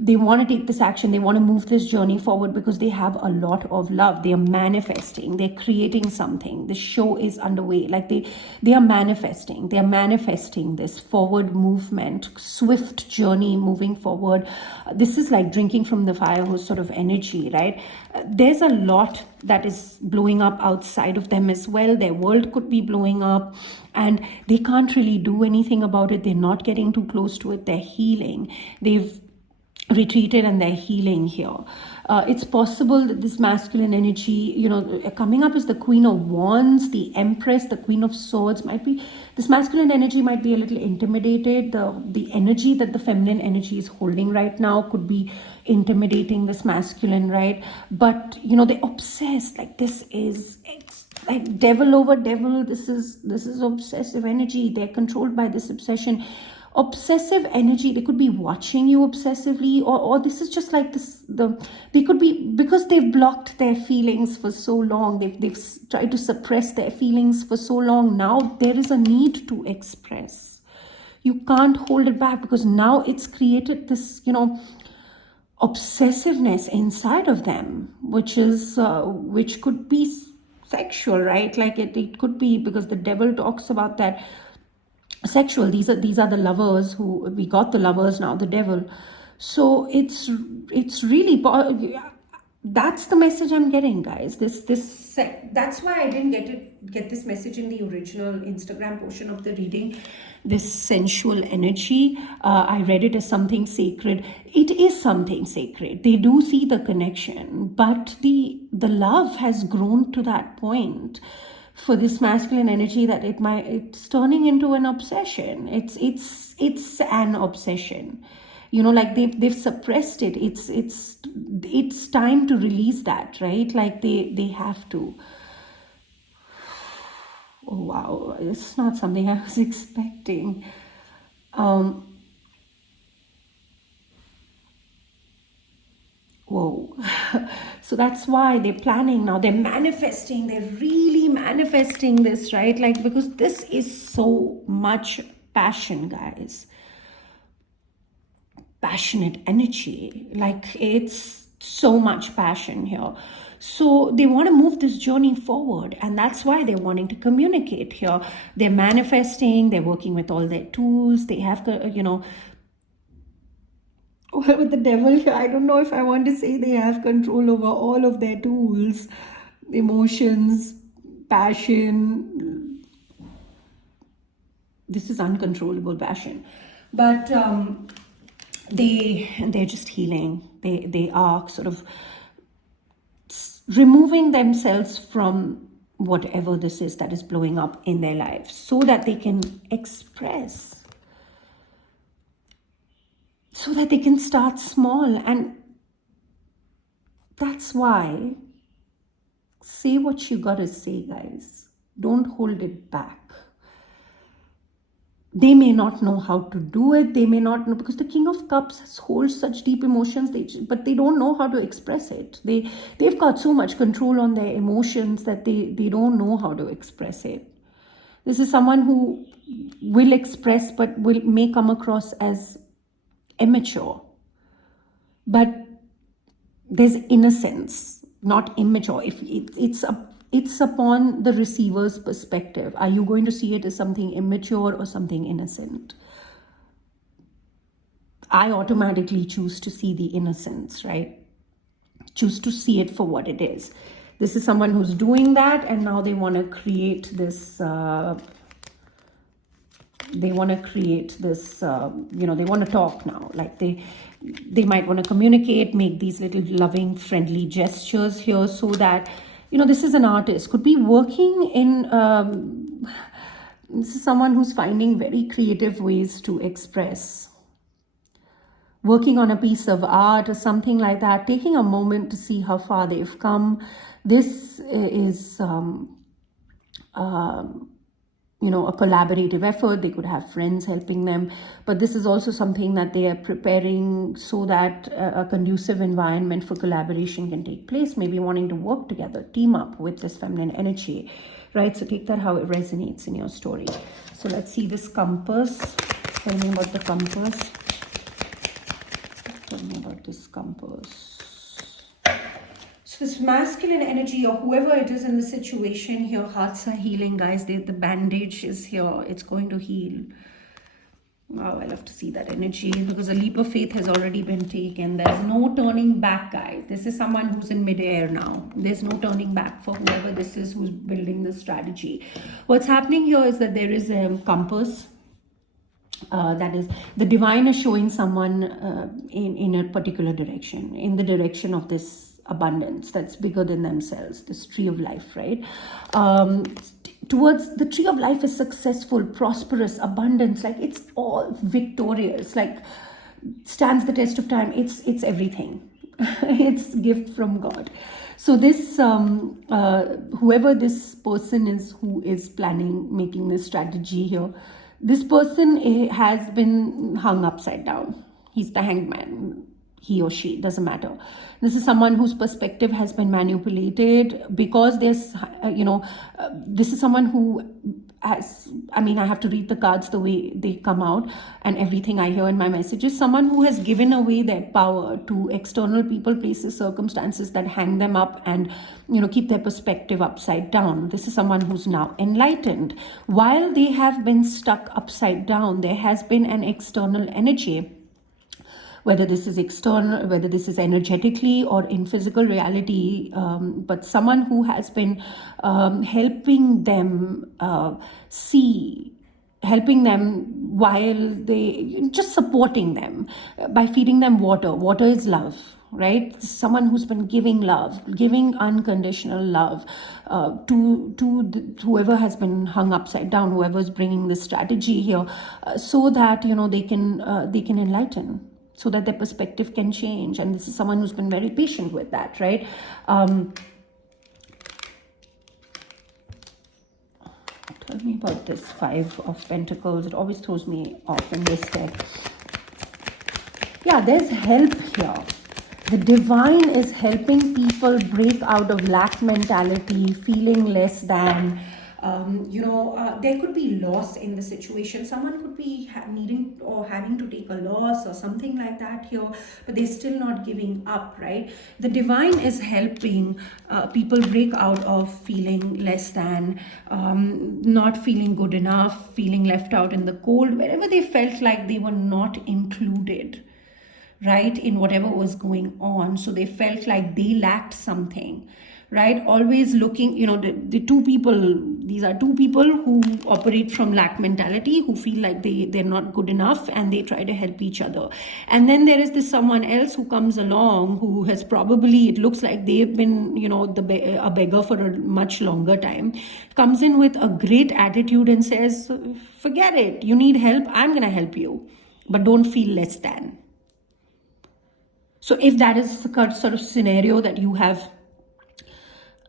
They want to take this action. They want to move this journey forward because they have a lot of love. They are manifesting. They're creating something. The show is underway. Like they are manifesting. They are manifesting this forward movement, swift journey moving forward. This is like drinking from the fire hose sort of energy, right? There's a lot that is blowing up outside of them as well. Their world could be blowing up and they can't really do anything about it. They're not getting too close to it. They're healing. They've retreated and they're healing here. It's possible that this masculine energy, coming up as the Queen of Wands, the Empress, the Queen of Swords, this masculine energy might be a little intimidated. The energy that the feminine energy is holding right now could be intimidating this masculine, right? But, they're obsessed. Like this is like devil over devil. This is obsessive energy. They're controlled by this obsession. Obsessive energy, they could be watching you obsessively, or this is just like this, they could be, because they've blocked their feelings for so long, they've tried to suppress their feelings for so long. Now there is a need to express. You can't hold it back because now it's created this, obsessiveness inside of them, which could be sexual, right? Like it could be, because the devil talks about that sexual. These are the lovers who we got, the lovers, now the devil. So it's really, that's the message I'm getting, guys. That's why I didn't get this message in the original Instagram portion of the reading. This sensual energy, I read it as something sacred. It is something sacred. They do see the connection, but the love has grown to that point for this masculine energy that it's turning into an obsession. It's an obsession. Like they've suppressed it. It's time to release that, right? Like they have to. Oh wow, it's not something I was expecting. Whoa. So that's why they're planning now. They're manifesting. They're really manifesting this, right? Like, because this is so much passion, guys. Passionate energy. Like, it's so much passion here. So they want to move this journey forward, and that's why they're wanting to communicate here. They're manifesting. They're working with all their tools. They have, well, with the devil here, I don't know if I want to say they have control over all of their tools, emotions, passion. This is uncontrollable passion. But they're just healing. They are sort of removing themselves from whatever this is that is blowing up in their lives so that they can express. So that they can start small. And that's why, say what you gotta say, guys. Don't hold it back. They may not know how to do it. They may not know, because the King of Cups holds such deep emotions, but they don't know how to express it. They've got so much control on their emotions that they don't know how to express it. This is someone who will express, but may come across as immature, but there's innocence, not immature. If it's upon the receiver's perspective. Are you going to see it as something immature or something innocent? I automatically choose to see the innocence, right? Choose to see it for what it is. This is someone who's doing that, and now they want to create this. They want to create this. They want to talk now. Like they might want to communicate, make these little loving, friendly gestures here, so that this is an artist. Could be working in. This is someone who's finding very creative ways to express. Working on a piece of art or something like that, taking a moment to see how far they've come. This is, a collaborative effort. They could have friends helping them, but this is also something that they are preparing so that a conducive environment for collaboration can take place, maybe wanting to work together, team up with this feminine energy, right? So take that how it resonates in your story. So let's see this compass. Tell me about the compass. Tell me about this compass. So this masculine energy, or whoever it is in the situation here, hearts are healing, guys. The bandage is here. It's going to heal. Wow, I love to see that energy, because a leap of faith has already been taken. There's no turning back, guys. This is someone who's in midair now. There's no turning back for whoever this is who's building this strategy. What's happening here is that there is a compass. That is, the divine is showing someone in a particular direction, in the direction of this abundance that's bigger than themselves, this tree of life, right? Towards the tree of life is successful, prosperous, abundance, like it's all victorious, like stands the test of time. It's everything. It's gift from God. So this, whoever this person is who is planning, making this strategy here, this person has been hung upside down. He's the hanged man. He or she, doesn't matter. This is someone whose perspective has been manipulated, because there's, this is someone who has, I have to read the cards the way they come out, and everything I hear in my messages. Someone who has given away their power to external people, places, circumstances that hang them up and, keep their perspective upside down. This is someone who's now enlightened. While they have been stuck upside down, there has been an external energy. Whether this is external, whether this is energetically or in physical reality, but someone who has been helping them helping them while just supporting them by feeding them water. Water is love, right? Someone who's been giving love, giving unconditional love to whoever has been hung upside down, whoever's bringing this strategy here, so that they can enlighten, so that their perspective can change. And this is someone who's been very patient with that, right? Tell me about this Five of Pentacles. It always throws me off in this deck. Yeah, there's help here. The divine is helping people break out of lack mentality, feeling less than. There could be loss in the situation. Someone could be needing or having to take a loss or something like that here, but they're still not giving up, right? The divine is helping people break out of feeling less than, not feeling good enough, feeling left out in the cold, wherever they felt like they were not included, right, in whatever was going on. So they felt like they lacked something, right? Always looking, the two people, these are two people who operate from lack mentality, who feel like they're not good enough, and they try to help each other. And then there is this someone else who comes along who has probably, it looks like they've been, a beggar for a much longer time, comes in with a great attitude and says, forget it, you need help, I'm going to help you, but don't feel less than. So if that is the sort of scenario that you have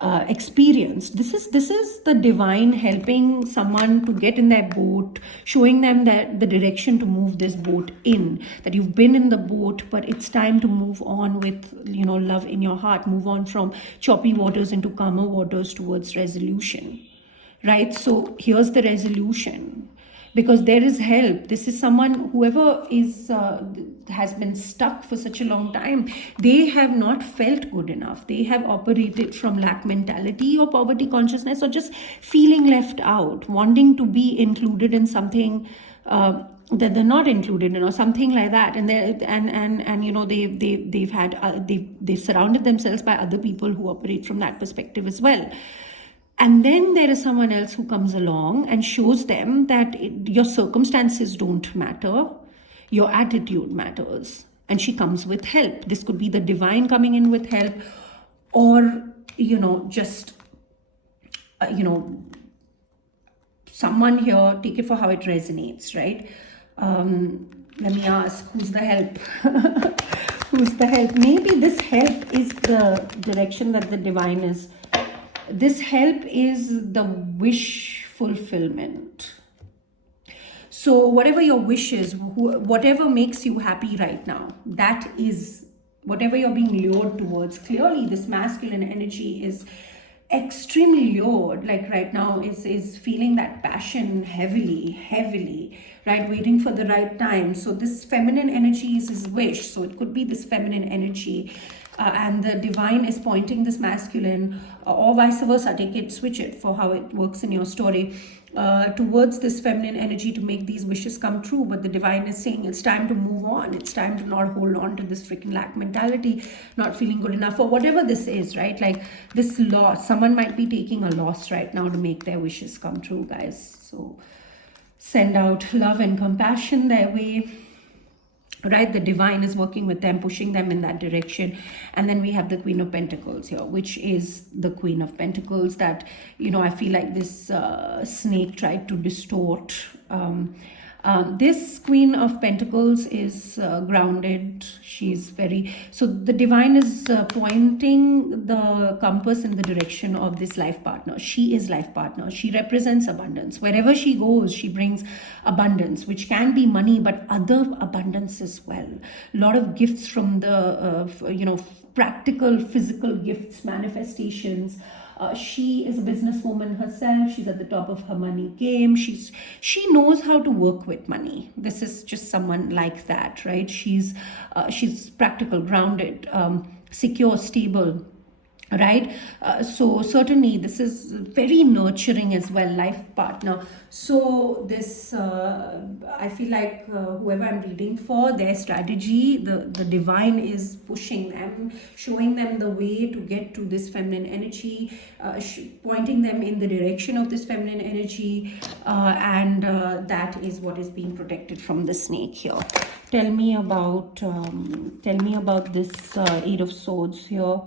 experienced, this is the divine helping someone to get in their boat, showing them that the direction to move this boat in, that you've been in the boat, but it's time to move on with love in your heart, move on from choppy waters into calmer waters towards resolution, right? So here's the resolution. because there is help. This is someone, whoever is has been stuck for such a long time. They have not felt good enough. They have operated from lack mentality or poverty consciousness, or just feeling left out, wanting to be included in something that they're not included in, or something like that. And they've surrounded themselves by other people who operate from that perspective as well. And then there is someone else who comes along and shows them that your circumstances don't matter, your attitude matters. And she comes with help. This could be the divine coming in with help, or, just, someone here, take it for how it resonates, right? Let me ask, who's the help? Who's the help? Maybe this help is the direction that the divine is. This help is the wish fulfillment. So whatever your wish is, whatever makes you happy right now, that is whatever you're being lured towards. Clearly, this masculine energy is extremely lured, like right now is feeling that passion heavily, right, waiting for the right time. So this feminine energy is his wish. So it could be this feminine energy, and the divine is pointing this masculine, or vice versa, switch it for how it works in your story, towards this feminine energy to make these wishes come true. But the divine is saying it's time to move on. It's time to not hold on to this freaking lack mentality, not feeling good enough, or whatever this is, right? Like this loss, someone might be taking a loss right now to make their wishes come true, guys. So send out love and compassion their way, right? The divine is working with them, pushing them in that direction. And then we have the Queen of Pentacles here, which is the Queen of Pentacles that, I feel like this snake tried to distort. This Queen of Pentacles is grounded. She's so the divine is pointing the compass in the direction of this life partner. She is life partner. She represents abundance. Wherever she goes, she brings abundance, which can be money, but other abundance as well. A lot of gifts from the, practical, physical gifts, manifestations. She is a businesswoman herself. She's at the top of her money game. She knows how to work with money. This is just someone like that, right? She's practical, grounded, secure, stable, right? So certainly this is very nurturing as well, life partner. So this I feel like whoever I'm reading for, their strategy, the divine is pushing them, showing them the way to get to this feminine energy, pointing them in the direction of this feminine energy, and that is what is being protected from the snake here. Tell me about this Eight of Swords here.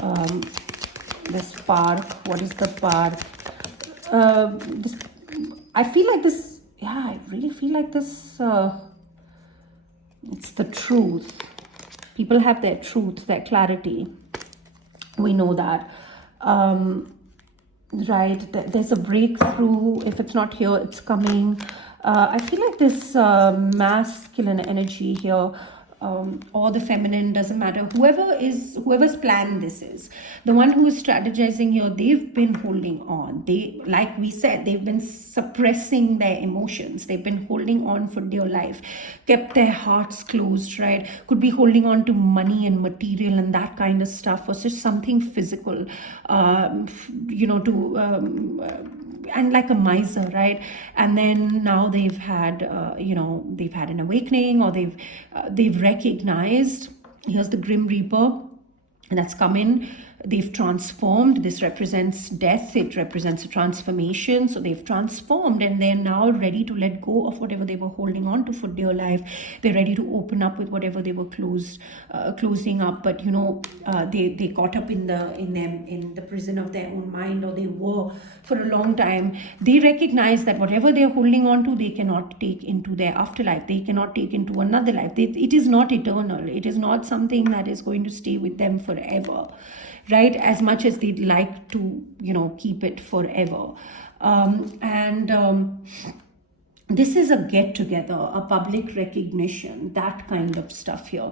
The spark. What is the spark? I feel like this. Yeah, I really feel like this. It's the truth. People have their truth, their clarity. We know that. Right? There's a breakthrough. If it's not here, it's coming. I feel like this masculine energy here, or the feminine, doesn't matter, whoever's plan this is, the one who is strategizing here, they've been holding on. Like we said, they've been suppressing their emotions. They've been holding on for dear life, kept their hearts closed, right? Could be holding on to money and material and that kind of stuff, or just something physical, and like a miser, right? And then now they've had an awakening, or they've recognized, here's the Grim Reaper, and that's come in. They've transformed. This represents death. It represents a transformation. So they've transformed, and they're now ready to let go of whatever they were holding on to for dear life. They're ready to open up with whatever they were closing up. But they caught up in the prison of their own mind, or they were for a long time. They recognize that whatever they're holding on to, they cannot take into their afterlife. They cannot take into another life. It is not eternal. It is not something that is going to stay with them forever, right? As much as they'd like to, keep it forever. this is a get together, a public recognition, that kind of stuff here.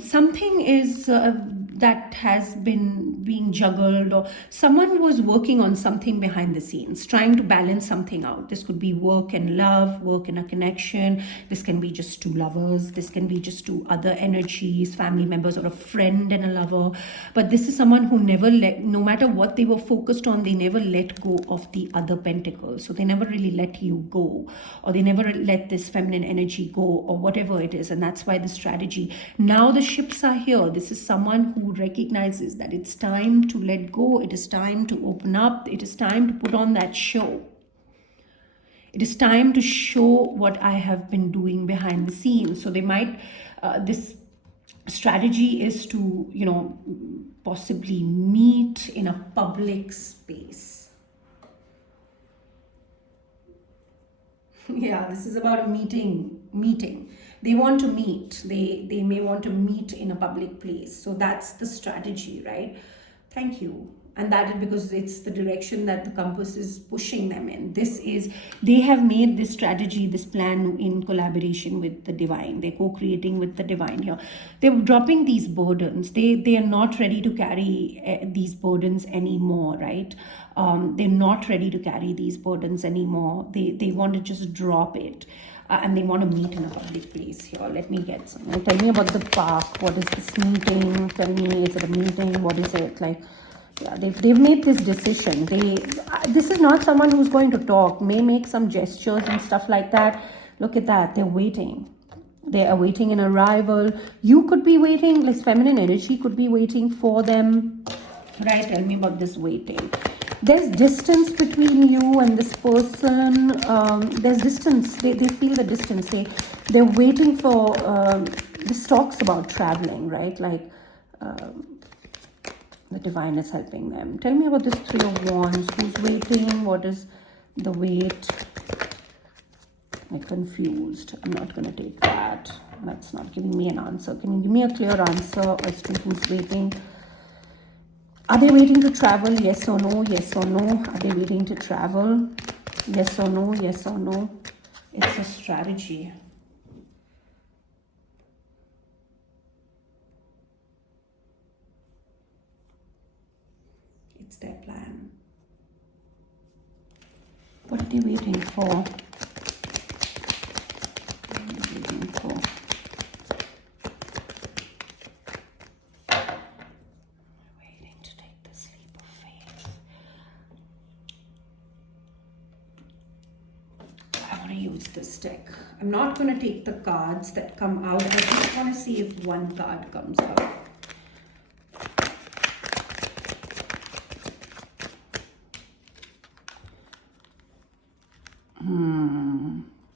Something is that has been being juggled, or someone was working on something behind the scenes, trying to balance something out. This could be work and love, work and a connection. This can be just two lovers. This can be just two other energies, family members, or a friend and a lover. But this is someone who never let, no matter what they were focused on, they never let go of the other pentacles. So they never really let you go, or they never let this feminine energy go, or whatever it is. And that's why the strategy. Now the ships are here. This is someone who recognizes that it's time to let go. It is time to open up. It is time to put on that show. It is time to show what I have been doing behind the scenes. So they might, this strategy is to, you know, possibly meet in a public space. Yeah, this is about a meeting. They want to meet. They may want to meet in a public place. So that's the strategy, right? Thank you. And that is because it's the direction that the compass is pushing them in. This is, they have made this strategy, this plan in collaboration with the divine. They're co-creating with the divine here. They're dropping these burdens. They are not ready to carry these burdens anymore, right? They're not ready to carry these burdens anymore. They want to just drop it. And they want to meet in a public place here. Let me get some. Tell me about the park. What is this meeting? Tell me, is it a meeting? What is it like? Yeah, they've made this decision. This is not someone who's going to talk, may make some gestures and stuff like that. Look at that. They're waiting. They are waiting an arrival. You could be waiting, like feminine energy could be waiting for them. Right? Tell me about this waiting. There's distance between you and this person. There's distance. They feel the distance. They're waiting for, this talks about traveling, right? Like, the divine is helping them. Tell me about this Three of Wands. Who's waiting? What is the wait? I'm confused. I'm not going to take that. That's not giving me an answer. Can you give me a clear answer as to who's waiting? Are they waiting to travel? Yes or no? Yes or no? Are they waiting to travel? Yes or no? Yes or no? It's a strategy. It's their plan. What are they waiting for? What are they waiting for? Waiting to take this leap of faith. I want to use this deck. I'm not going to take the cards that come out. I just want to see if one card comes out.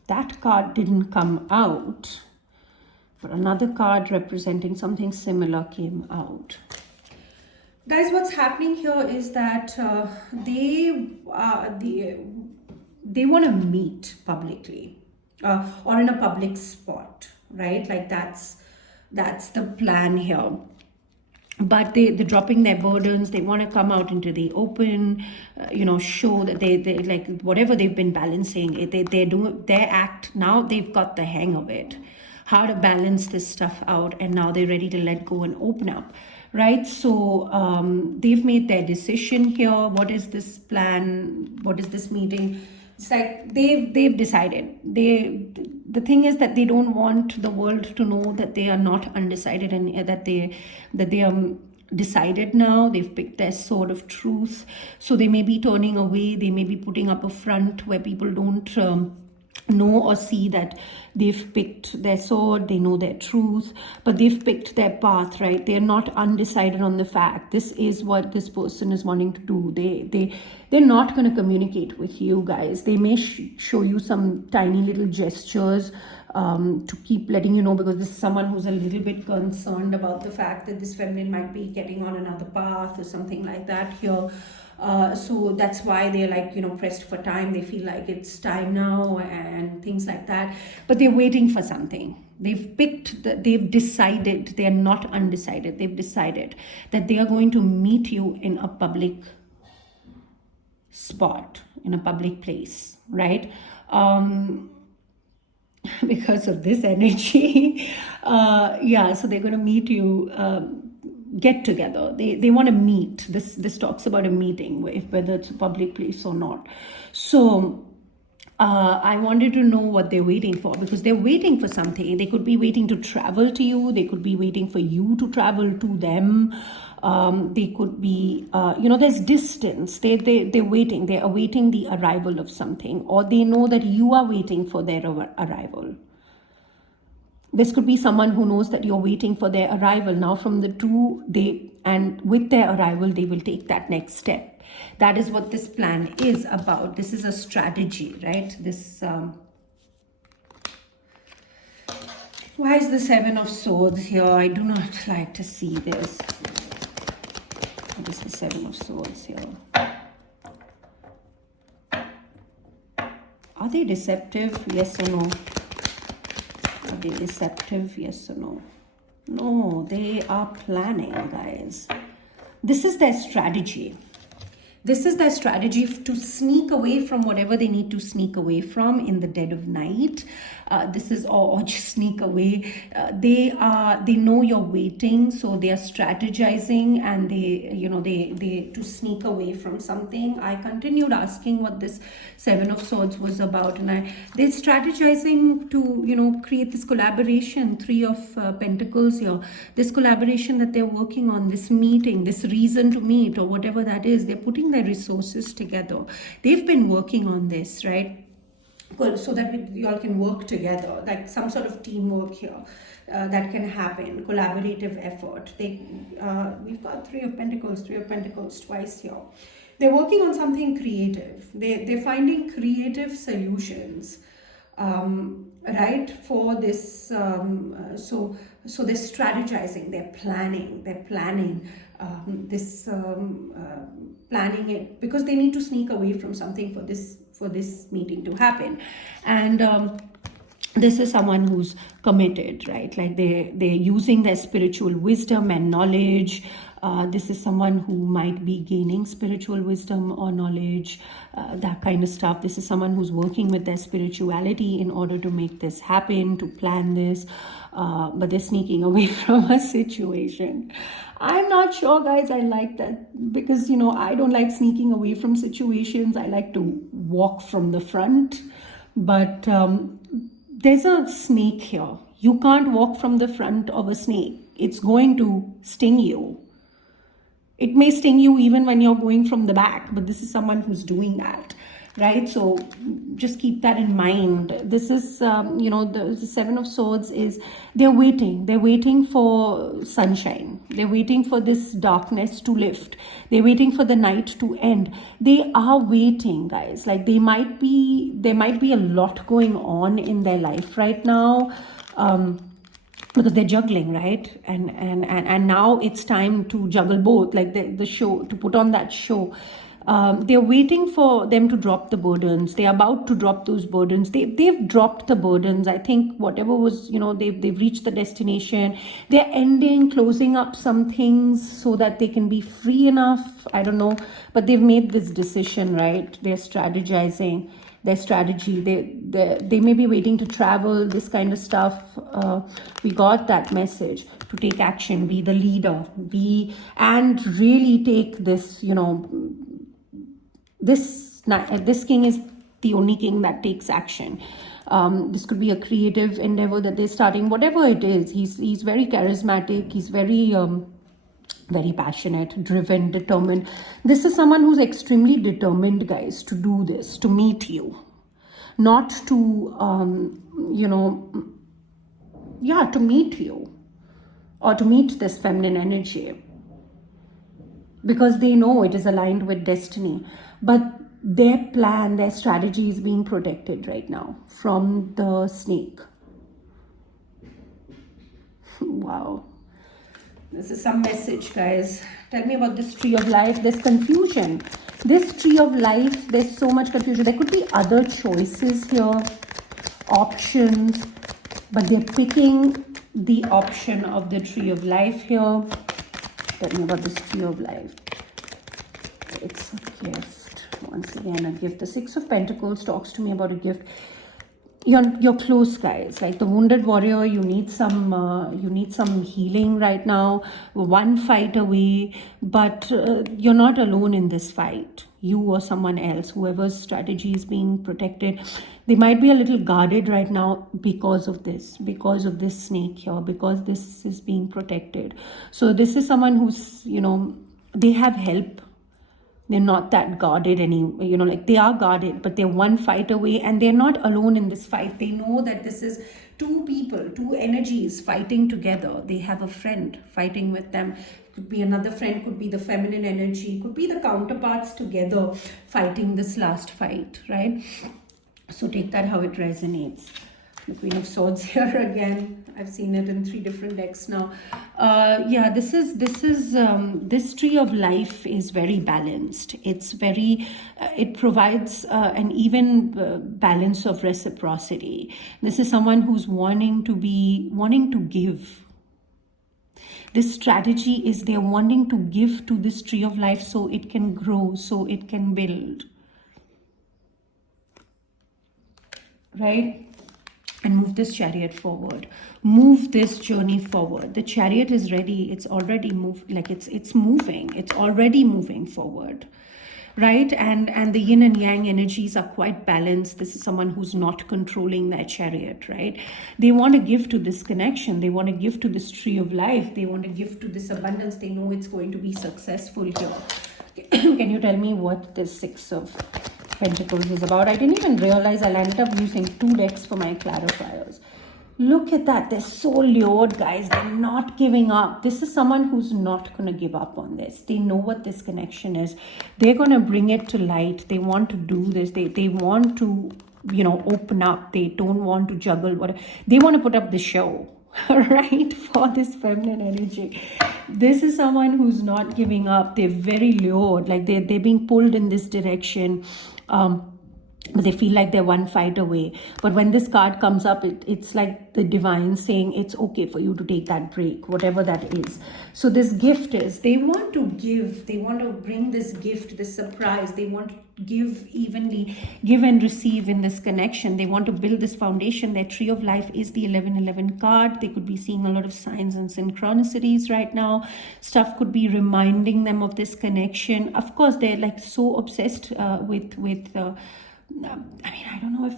That card didn't come out, but another card representing something similar came out. Guys, what's happening here is that they want to meet publicly or in a public spot, right? Like that's the plan here. But they're dropping their burdens. They want to come out into the open, show that they like whatever they've been balancing. They're doing their act now. They've got the hang of it, how to balance this stuff out, and now they're ready to let go and open up, right? So they've made their decision here. What is this plan? What is this meeting? It's like they've decided. The thing is that they don't want the world to know that they are not undecided, and that they are decided now. They've picked their sword of truth. So they may be turning away. They may be putting up a front where people don't know or see that they've picked their sword, they know their truth, but they've picked their path, right? They're not undecided on the fact this is what this person is wanting to do. They're not going to communicate with you guys. They may show you some tiny little gestures to keep letting you know, because this is someone who's a little bit concerned about the fact that this feminine might be getting on another path or something like that here. So that's why they're like, pressed for time. They feel like it's time now and things like that. But they're waiting for something. They've decided. They're not undecided. They've decided that they are going to meet you in a public spot, in a public place, right? because of this energy. Yeah, so they're going to meet you, get together. They want to meet. This talks about a meeting, whether it's a public place or not. So I wanted to know what they're waiting for, because they're waiting for something. They could be waiting to travel to you. They could be waiting for you to travel to them. They could be, there's distance. They're waiting. They're awaiting the arrival of something, or they know that you are waiting for their arrival. This could be someone who knows that you're waiting for their arrival. Now from the two, and with their arrival, they will take that next step. That is what this plan is about. This is a strategy, right? Why is the Seven of Swords here? I do not like to see this. What is the Seven of Swords here? Are they deceptive? Yes or no? Are they deceptive? Yes or no? No, they are planning, guys. This is their strategy. This is their strategy to sneak away from whatever they need to sneak away from in the dead of night. This is, or just sneak away. They know you're waiting, so they are strategizing, and they to sneak away from something. I continued asking what this Seven of Swords was about, and they're strategizing to create this collaboration. Three of Pentacles here. This collaboration that they're working on, this meeting, this reason to meet, or whatever that is. They're putting their resources together. They've been working on this, right? So that you all can work together, like some sort of teamwork here that can happen, collaborative effort. We've got Three of Pentacles twice here. They're working on something creative. They're finding creative solutions, right, for this. So they're strategizing, they're planning planning it, because they need to sneak away from something for this meeting to happen. And this is someone who's committed, right? Like they're using their spiritual wisdom and knowledge. This is someone who might be gaining spiritual wisdom or knowledge, that kind of stuff. This is someone who's working with their spirituality in order to make this happen, to plan this, but they're sneaking away from a situation. I'm not sure, guys, I like that, because I don't like sneaking away from situations. I like to walk from the front, but there's a snake here. You can't walk from the front of a snake. It's going to sting you. It may sting you even when you're going from the back, but this is someone who's doing that, right? So just keep that in mind. This is, the Seven of Swords is, they're waiting for sunshine. They're waiting for this darkness to lift. They're waiting for the night to end. They are waiting, guys. Like there might be a lot going on in their life right now. Because they're juggling, right? And now it's time to juggle both, like the show, to put on that show. They're waiting for them to drop the burdens. They're about to drop those burdens. They've dropped the burdens. I think whatever was, they've reached the destination. They're closing up some things so that they can be free enough. I don't know, but they've made this decision, right? They're strategizing their strategy. They may be waiting to travel, this kind of stuff. We got that message to take action, be the leader, and really take this, this king is the only king that takes action. This could be a creative endeavor that they're starting, whatever it is. He's very charismatic. He's very very passionate, driven, determined. This is someone who's extremely determined, guys, to do this, to meet you, not to to meet you, or to meet this feminine energy, because they know it is aligned with destiny. But their plan, their strategy is being protected right now from the snake. Wow. This is some message, guys. Tell me about this Tree of Life. There's confusion. This Tree of Life, there's so much confusion. There could be other choices here, options, but they're picking the option of the Tree of Life here. Tell me about this Tree of Life. It's a gift. Once again, a gift. The Six of Pentacles talks to me about a gift. You're close, guys. Like the wounded warrior, you need some healing right now. One fight away, but you're not alone in this fight. You or someone else, whoever's strategy is being protected, they might be a little guarded right now because of this snake here, because this is being protected. So this is someone who's, they have help. They're not that guarded like they are guarded, but they're one fight away, and they're not alone in this fight. They know that this is two people, two energies fighting together. They have a friend fighting with them. Could be another friend, could be the feminine energy, could be the counterparts together fighting this last fight, right? So take that how it resonates. The Queen of Swords here again. I've seen it in 3 different decks now. Yeah, this tree of life is very balanced. It's very, it provides an even balance of reciprocity. This is someone who's wanting to give. This strategy is they're wanting to give to this tree of life so it can grow, so it can build. Right? And move this chariot forward. Move this journey forward. The chariot is ready. It's already moved. Like it's moving. It's already moving forward. Right? And the yin and yang energies are quite balanced. This is someone who's not controlling that chariot, right? They want to give to this connection. They want to give to this tree of life. They want to give to this abundance. They know it's going to be successful here. Can you tell me what this Six of Pentacles is about? I didn't even realize I ended up using 2 decks for my clarifiers. Look at that. They're so lured, guys. They're not giving up. This is someone who's not going to give up on this. They know what this connection is. They're going to bring it to light. They want to do this. They want to, open up. They don't want to juggle. They want to put up the show, right? For this feminine energy. This is someone who's not giving up. They're very lured. Like they're being pulled in this direction. But they feel like they're one fight away. But when this card comes up, it's like the divine saying it's okay for you to take that break, whatever that is. So this gift is, they want to give, they want to bring this gift, this surprise, they want to give evenly, give and receive in this connection. They want to build this foundation. Their tree of life is the 1111 card. They could be seeing a lot of signs and synchronicities right now. Stuff could be reminding them of this connection. Of course, they're like so obsessed with I don't know if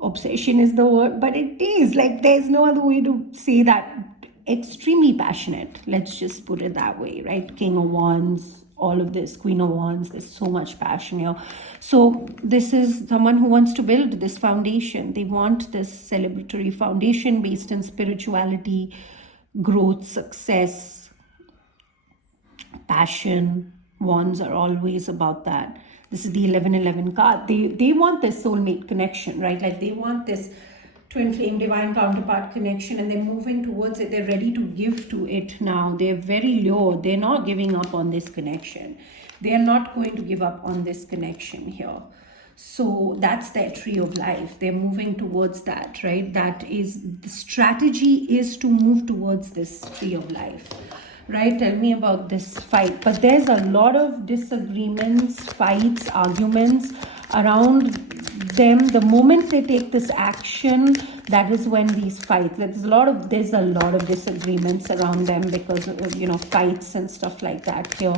obsession is the word, but it is. Like, there's no other way to say that. Extremely passionate. Let's just put it that way, right? King of Wands, all of this, Queen of Wands. There's so much passion here. So this is someone who wants to build this foundation. They want this celebratory foundation based in spirituality, growth, success, passion. Wands are always about that. This is the 1111 card. They want this soulmate connection, right? Like they want this twin flame divine counterpart connection, and they're moving towards it. They're ready to give to it now. They're very low. They're not giving up on this connection. They are not going to give up on this connection here. So that's their tree of life. They're moving towards that, right? That is, the strategy is to move towards this tree of life. Right, tell me about this fight. But there's a lot of disagreements, fights, arguments around them. The moment they take this action, that is when these fights. There's a lot of disagreements around them because of fights and stuff like that here.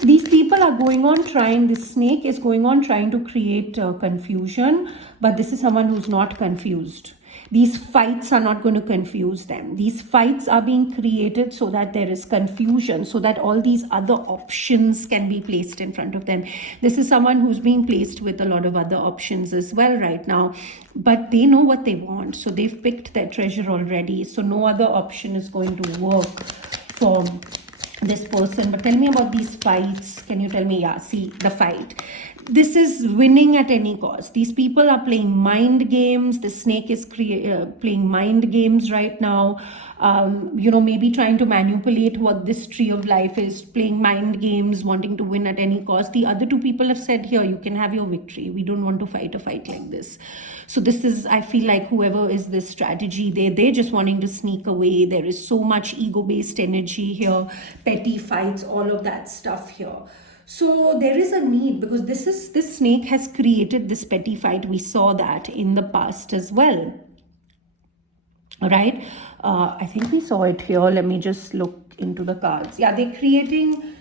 These people are going on trying. This snake is going on trying to create confusion, but this is someone who's not confused. These fights are not going to confuse them. These fights are being created so that there is confusion, so that all these other options can be placed in front of them. This is someone who's being placed with a lot of other options as well right now, but they know what they want. So they've picked their treasure already. So no other option is going to work for this person. But tell me about these fights. Can you tell me? Yeah, see the fight. This is winning at any cost. These people are playing mind games. The snake is playing mind games right now. Maybe trying to manipulate what this tree of life is, playing mind games, wanting to win at any cost. The other 2 people have said, here, you can have your victory. We don't want to fight a fight like this. So this is, I feel like whoever is this strategy, they're just wanting to sneak away. There is so much ego-based energy here. petty fights, all of that stuff here. So there is a need, because this snake has created this petty fight. We saw that in the past as well. All right. I think we saw it here. Let me just look into the cards. Yeah, they're creating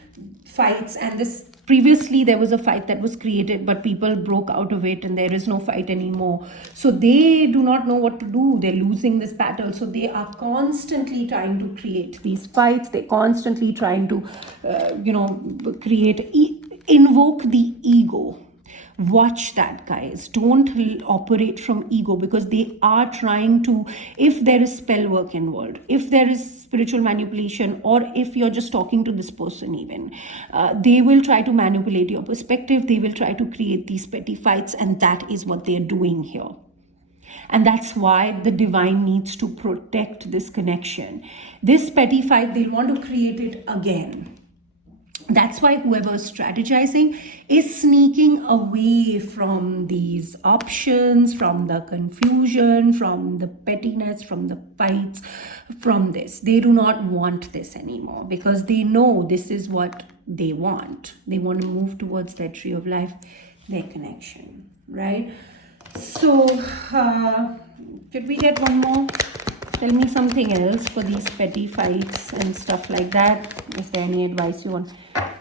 fights, and this previously there was a fight that was created, but people broke out of it and there is no fight anymore. So they do not know what to do. They're losing this battle. So they are constantly trying to create these fights. They're constantly trying to, invoke the ego. Watch that, guys. Don't operate from ego, because they are trying to, if there is spell work involved, if there is spiritual manipulation, or if you're just talking to this person even, they will try to manipulate your perspective. They will try to create these petty fights, and that is what they're doing here. And that's why the divine needs to protect this connection. This petty fight, they want to create it again. That's why whoever is strategizing is sneaking away from these options, from the confusion, from the pettiness, from the fights, from this. They do not want this anymore, because they know this is what they want. They want to move towards their tree of life, their connection, right? So, could we get one more? Tell me something else for these petty fights and stuff like that. Is there any advice you want?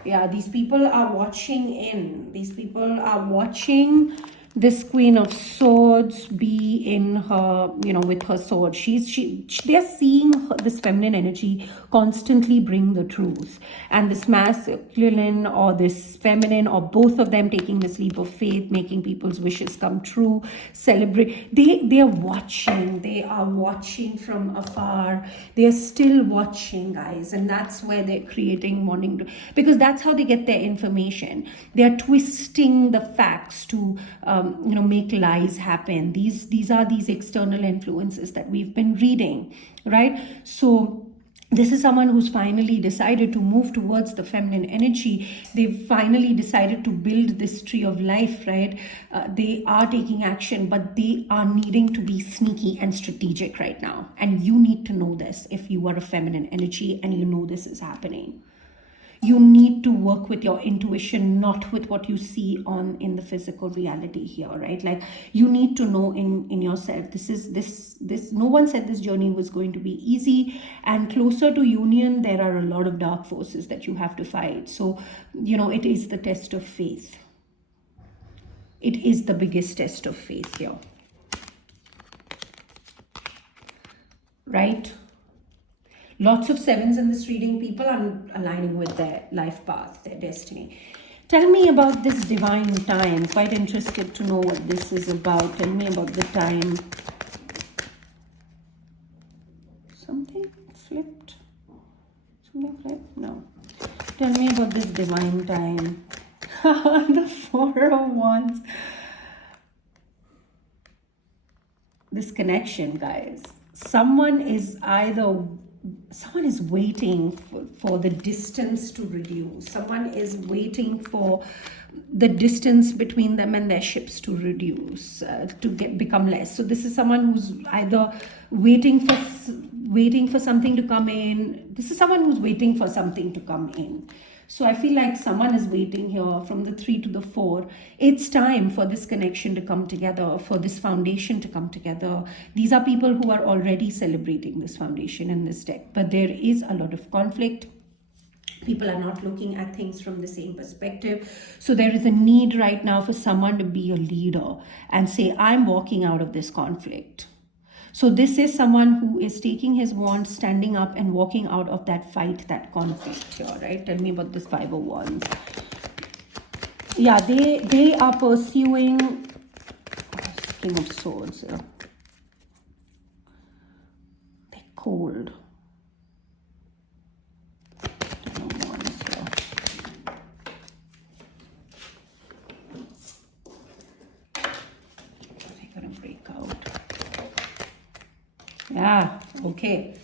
Yeah, these people are watching in. These people are watching this Queen of Swords be in her, with her sword. They're seeing this feminine energy constantly bring the truth. And this masculine or this feminine, or both of them taking this leap of faith, making people's wishes come true, celebrate. They are watching. They are watching from afar. They are still watching, guys. And that's where they're creating, wanting to, because that's how they get their information. They are twisting the facts to, make lies happen. These are these external influences that we've been reading, right? So this is someone who's finally decided to move towards the feminine energy. They've finally decided to build this tree of life, right? They are taking action, but they are needing to be sneaky and strategic right now. And you need to know this if you are a feminine energy and you know this is happening. You need to work with your intuition, not with what you see in the physical reality here, right? Like, you need to know in yourself, this no one said this journey was going to be easy, and closer to union there are a lot of dark forces that you have to fight. So it is the test of faith. It is the biggest test of faith here, right? Lots of sevens in this reading. People are aligning with their life path, their destiny. Tell me about this divine time. Quite interested to know what this is about. Tell me about the time. Something flipped? Something flipped? No. Tell me about this divine time. The Four of Wands. This connection, guys. Someone is waiting for the distance to reduce. Someone is waiting for the distance between them and their ships to reduce, to become less. So this is someone who's either waiting for something to come in. This is someone who's waiting for something to come in. So I feel like someone is waiting here from the 3 to the 4. It's time for this connection to come together, for this foundation to come together. These are people who are already celebrating this foundation in this deck, but there is a lot of conflict. People are not looking at things from the same perspective. So there is a need right now for someone to be a leader and say, I'm walking out of this conflict. So this is someone who is taking his wand, standing up and walking out of that fight, that conflict here, right? Tell me about this Five of Wands. Yeah, they are pursuing King of Swords here. They're cold. Ten of Wands here. They're gonna break out. Yeah, okay.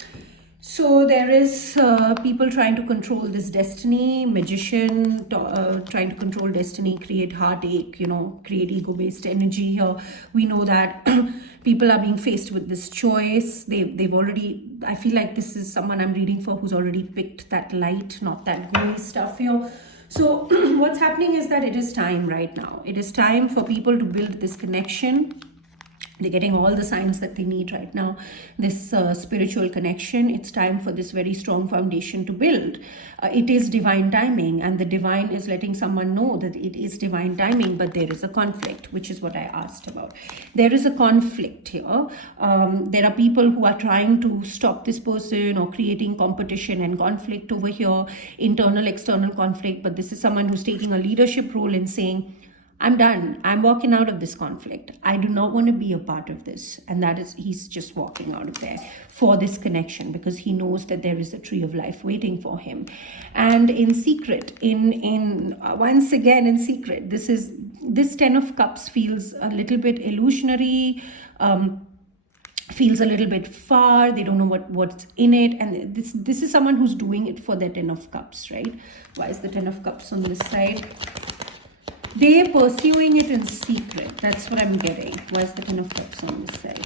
So there is people trying to control this destiny, magician trying to control destiny, create heartache, create ego-based energy here. We know that people are being faced with this choice. They've already I feel like this is someone I'm reading for who's already picked that light, not that gooey stuff here. So what's happening is that it is time right now. It is time for people to build this connection. They're getting all the signs that they need right now, this spiritual connection. It's time for this very strong foundation to build. It is divine timing, and the divine is letting someone know that it is divine timing, but there is a conflict, which is what I asked about. There is a conflict here. There are people who are trying to stop this person or creating competition and conflict over here, internal, external conflict, but this is someone who's taking a leadership role in saying, I'm done. I'm walking out of this conflict. I do not want to be a part of this. And that is, he's just walking out of there for this connection, because he knows that there is a tree of life waiting for him. And in secret, once again in secret, this 10 of Cups feels a little bit illusionary, feels a little bit far. They don't know what's in it. And this is someone who's doing it for the 10 of Cups, right? Why is the 10 of Cups on this side? They're pursuing it in secret. That's what I'm getting. Why is the 10 of Cups on this side?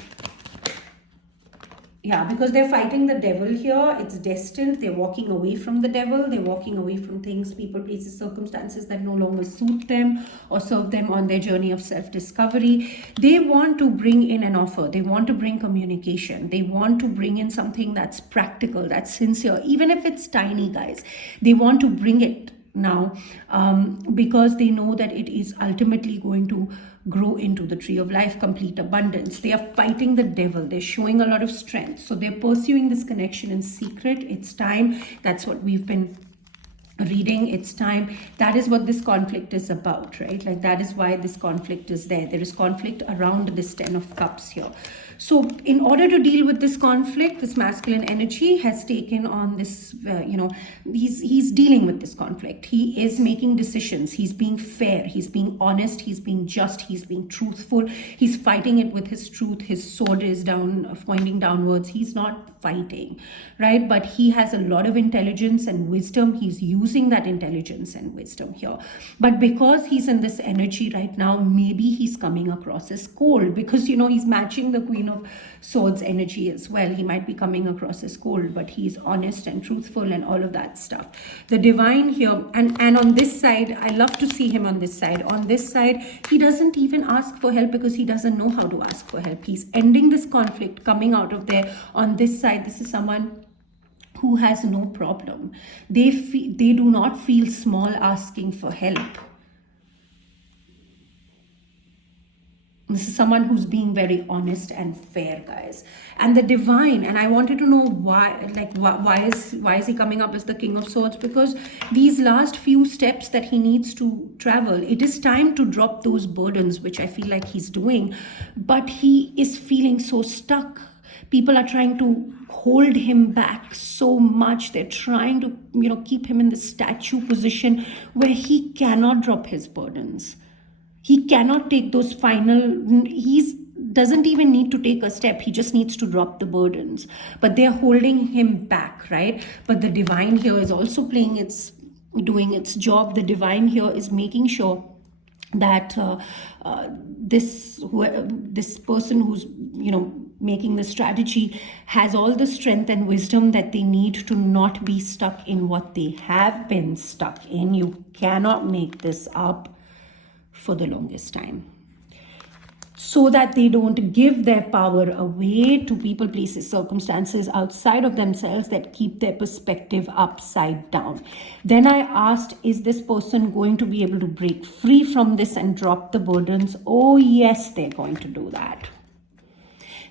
Yeah, because they're fighting the devil here. It's destined. They're walking away from the devil. They're walking away from things, people, places, circumstances that no longer suit them or serve them on their journey of self-discovery. They want to bring in an offer. They want to bring communication. They want to bring in something that's practical, that's sincere, even if it's tiny, guys. They want to bring it now, because they know that it is ultimately going to grow into the tree of life, complete abundance. They are fighting the devil. They're showing a lot of strength. So they're pursuing this connection in secret. It's time. That's what we've been reading. It's time. That is what this conflict is about, right? Like, that is why this conflict is there. There is conflict around this 10 of Cups here. So in order to deal with this conflict, this masculine energy has taken on this, he's dealing with this conflict. He is making decisions. He's being fair. He's being honest. He's being just. He's being truthful. He's fighting it with his truth. His sword is down, pointing downwards. He's not fighting, right? But he has a lot of intelligence and wisdom. He's using that intelligence and wisdom here. But because he's in this energy right now, maybe he's coming across as cold, because, he's matching the Queen of Swords energy as well. He might be coming across as cold, but he's honest and truthful and all of that stuff. The divine here, and on this side, I love to see him on this side. On this side, he doesn't even ask for help because he doesn't know how to ask for help. He's ending this conflict, coming out of there. On this side, this is someone who has no problem. They do not feel small asking for help. This is someone who's being very honest and fair, guys. And the divine, and I wanted to know why, like, why is he coming up as the King of Swords? Because these last few steps that he needs to travel, it is time to drop those burdens, which I feel like he's doing. But he is feeling so stuck. People are trying to hold him back so much. They're trying to, keep him in the statue position where he cannot drop his burdens. He cannot take those doesn't even need to take a step. He just needs to drop the burdens. But they're holding him back, right? But the divine here is also doing its job. The divine here is making sure that this person who's, making the strategy has all the strength and wisdom that they need to not be stuck in what they have been stuck in. You cannot make this up for the longest time, so that they don't give their power away to people, places, circumstances outside of themselves that keep their perspective upside down. Then I asked, is this person going to be able to break free from this and drop the burdens? Oh yes, they're going to do that.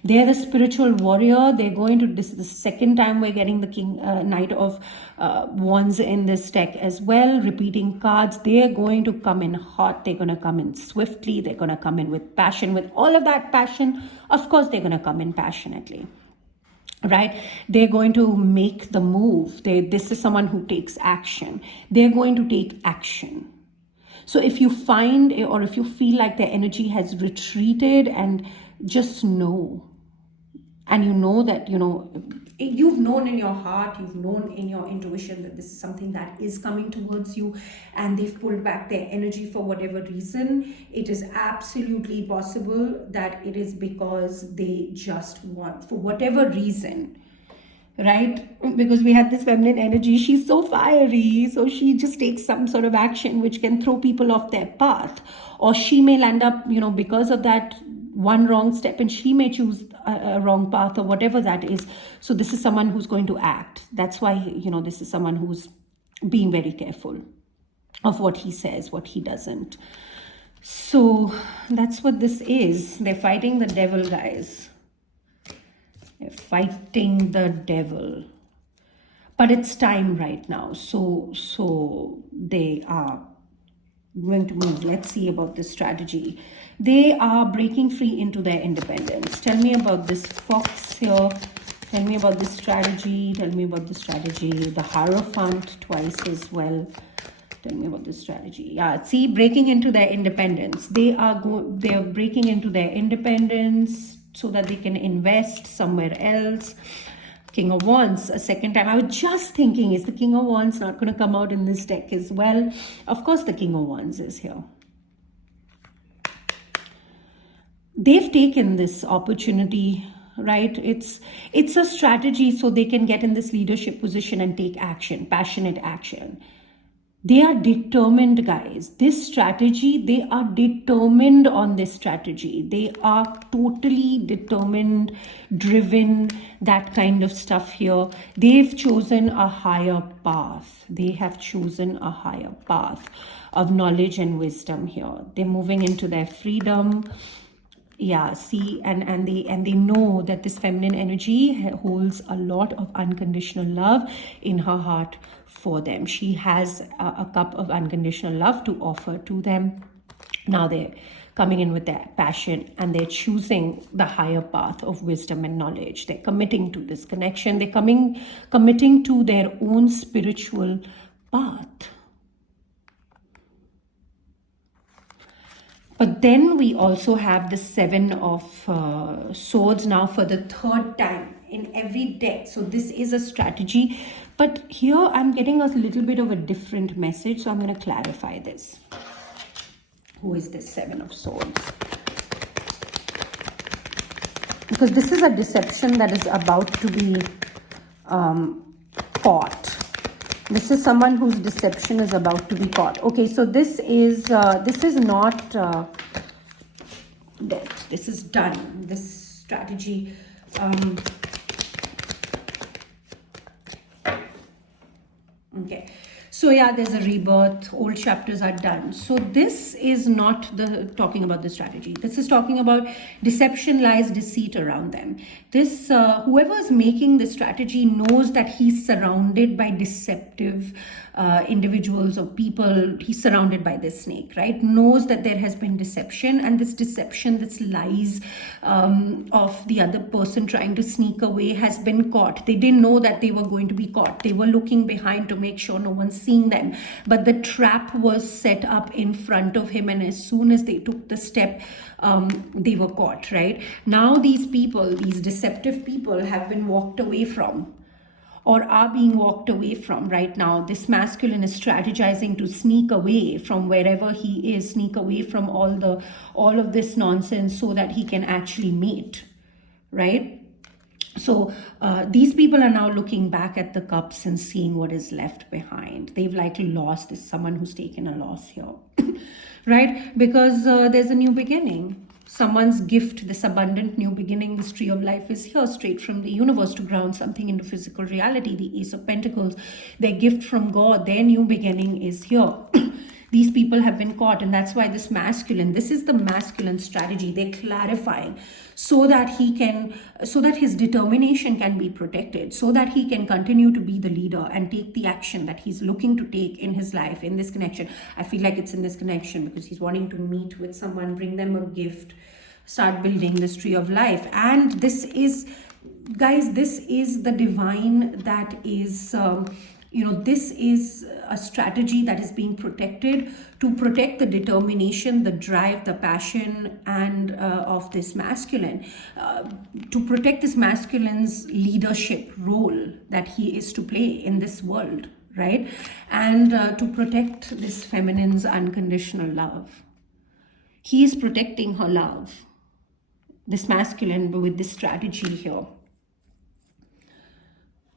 They're the spiritual warrior. They're going to, this is the second time we're getting the Knight of Wands in this deck as well. Repeating cards. They're going to come in hot. They're going to come in swiftly. They're going to come in with passion, with all of that passion. Of course, they're going to come in passionately. Right? They're going to make the move. This is someone who takes action. They're going to take action. So if you find, or if you feel like their energy has retreated, and just know, and you know that, you've known in your heart, you've known in your intuition that this is something that is coming towards you, and they've pulled back their energy for whatever reason, it is absolutely possible that it is because they just want, for whatever reason, right? Because we had this feminine energy. She's so fiery, so she just takes some sort of action which can throw people off their path, or she may land up, because of that one wrong step, and she may choose a wrong path or whatever that is. So this is someone who's going to act. That's why, this is someone who's being very careful of what he says, what he doesn't. So that's what this is. They're fighting the devil, guys. They're fighting the devil. But it's time right now. So they are going to move. Let's see about this strategy. They are breaking free into their independence. Tell me about this fox here. Tell me about this strategy. Tell me about the strategy. The Hierophant twice as well. Tell me about this strategy. Yeah, see, breaking into their independence. They are breaking into their independence so that they can invest somewhere else. King of Wands a second time. I was just thinking, is the King of Wands not going to come out in this deck as well? Of course the King of Wands is here. They've taken this opportunity, right? It's a strategy so they can get in this leadership position and take action, passionate action. They are determined, guys. This strategy, they are determined on this strategy. They are totally determined, driven, that kind of stuff here. They've chosen a higher path. They have chosen a higher path of knowledge and wisdom here. They're moving into their freedom. Yeah, see, and they know that this feminine energy holds a lot of unconditional love in her heart for them. She has a cup of unconditional love to offer to them. Now they're coming in with their passion, and they're choosing the higher path of wisdom and knowledge. They're committing to this connection. They're committing to their own spiritual path. But then we also have the Seven of Swords now for the third time in every deck. So this is a strategy. But here I'm getting a little bit of a different message. So I'm going to clarify this. Who is this Seven of Swords? Because this is a deception that is about to be caught. This is someone whose deception is about to be caught. Okay, so this is not death. This is done. This strategy. Okay. So yeah, there's a rebirth. Old chapters are done. So this is not talking about the strategy. This is talking about deception, lies, deceit around them. This whoever is making the strategy knows that he's surrounded by deceptive individuals or people. He's surrounded by this snake, right? Knows that there has been deception, and this deception, this lies of the other person trying to sneak away has been caught. They didn't know that they were going to be caught. They were looking behind to make sure no one's seeing them, but the trap was set up in front of him, and as soon as they took the step, they were caught. Right now, these people, these deceptive people, have been walked away from, or are being walked away from right now. This masculine is strategizing to sneak away from wherever he is, sneak away from all of this nonsense so that he can actually mate, right? So these people are now looking back at the cups and seeing what is left behind. They've likely lost. This someone who's taken a loss here, right? Because there's a new beginning. Someone's gift, this abundant new beginning, this tree of life is here straight from the universe to ground something into physical reality. The Ace of Pentacles, their gift from God, their new beginning is here. These people have been caught, and that's why this masculine, this is the masculine strategy. They're clarifying so that his determination can be protected, so that he can continue to be the leader and take the action that he's looking to take in his life, in this connection. I feel like it's in this connection because he's wanting to meet with someone, bring them a gift, start building this tree of life. And this is, guys, this is the divine that is this is a strategy that is being protected to protect the determination, the drive, the passion, and of this masculine, to protect this masculine's leadership role that he is to play in this world, right? And to protect this feminine's unconditional love. He is protecting her love, this masculine, with this strategy here.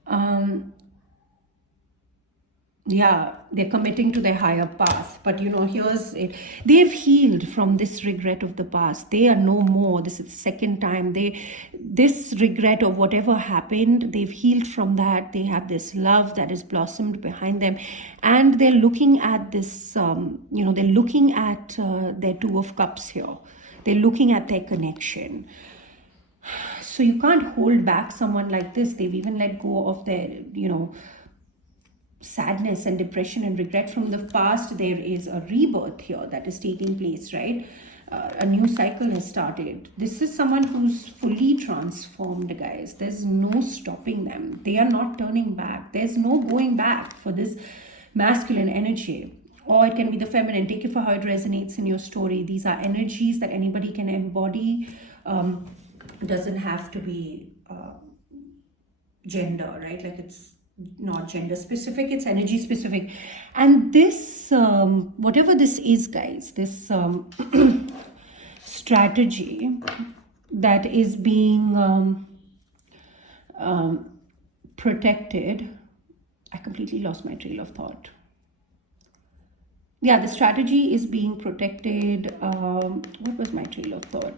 Um, yeah, they're committing to their higher path. But you know, here's it. They've healed from this regret of the past. They are no more. This is the second time this regret of whatever happened, they've healed from that. They have this love that is blossomed behind them, and they're looking at this. They're looking at their Two of Cups here. They're looking at their connection. So you can't hold back someone like this. They've even let go of their, sadness and depression and regret from the past. There is a rebirth here that is taking place, right? A new cycle has started. This is someone who's fully transformed, guys. There's no stopping them. They are not turning back. There's no going back for this masculine energy. Or it can be the feminine. Take it for how it resonates in your story. These are energies that anybody can embody. Doesn't have to be gender, right? Like, it's not gender specific, it's energy specific. And this whatever this is, guys, this strategy that is being protected. I completely lost my trail of thought. Yeah, the strategy is being protected. What was my trail of thought?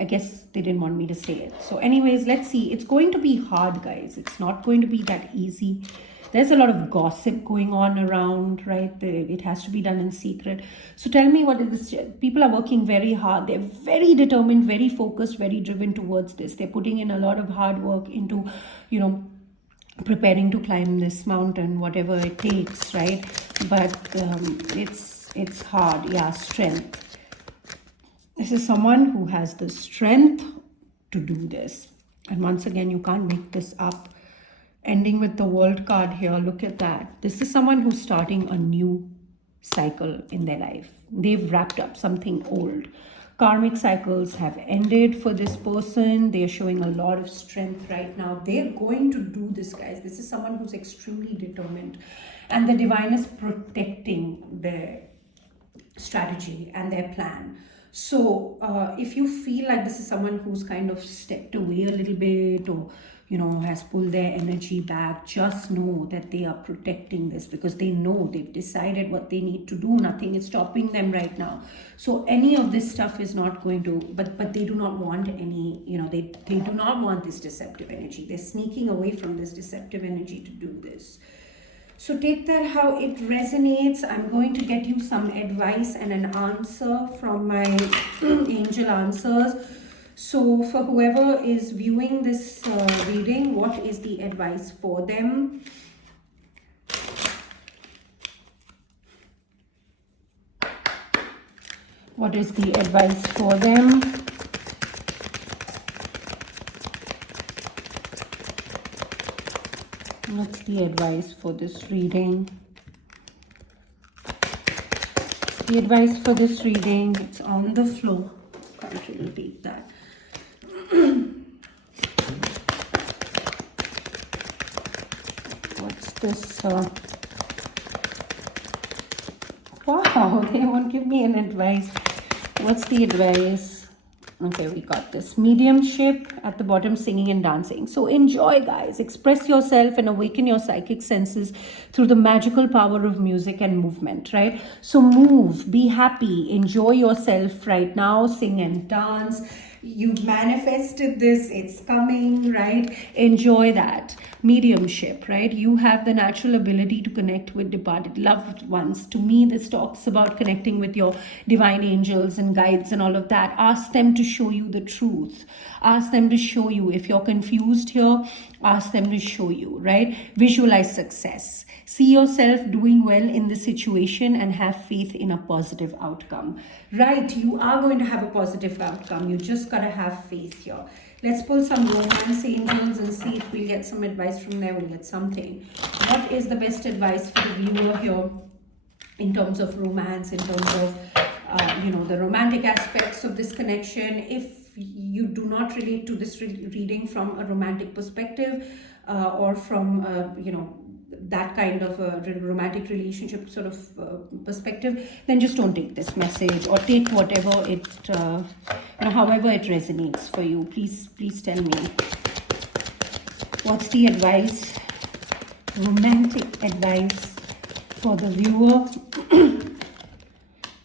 I guess they didn't want me to say it. So anyways, let's see. It's going to be hard, guys. It's not going to be that easy. There's a lot of gossip going on around, right? It has to be done in secret. So tell me, what is this? People are working very hard. They're very determined, very focused, very driven towards this. They're putting in a lot of hard work into, preparing to climb this mountain, whatever it takes, right? But it's hard. Yeah, strength. This is someone who has the strength to do this. And once again, you can't make this up. Ending with the World card here, look at that. This is someone who's starting a new cycle in their life. They've wrapped up something old. Karmic cycles have ended for this person. They're showing a lot of strength right now. They're going to do this, guys. This is someone who's extremely determined. And the divine is protecting their strategy and their plan. So if you feel like this is someone who's kind of stepped away a little bit, or has pulled their energy back, just know that they are protecting this, because they know they've decided what they need to do. Nothing is stopping them right now. So any of this stuff is not going to, but they do not want any, they do not want this deceptive energy. They're sneaking away from this deceptive energy to do this. So take that how it resonates. I'm going to get you some advice and an answer from my angel answers. So for whoever is viewing this reading, what is the advice for them? What is the advice for them? What's the advice for this reading? The advice for this reading, it's on the floor. Can't really beat that. What's this? Wow, they won't give me an advice. What's the advice? Okay, we got this. Mediumship at the bottom, singing and dancing. So enjoy, guys. Express yourself and awaken your psychic senses through the magical power of music and movement, right? So move, be happy, enjoy yourself right now, sing and dance. You've manifested this, it's coming, right? Enjoy that. Mediumship, right? You have the natural ability to connect with departed loved ones. To me, this talks about connecting with your divine angels and guides and all of that. Ask them to show you the truth. Ask them to show you. If you're confused here, ask them to show you, right? Visualize success. See yourself doing well in the situation and have faith in a positive outcome, right? You are going to have a positive outcome. You just got to have faith here. Let's pull some romance angels and see if we get some advice from there. We'll get something. What is the best advice for the viewer here in terms of romance, in terms of, the romantic aspects of this connection? If you do not relate to this reading from a romantic perspective or from, that kind of a romantic relationship sort of perspective, then just don't take this message, or take whatever it, however it resonates for you. Please tell me. What's the advice? Romantic advice for the viewer.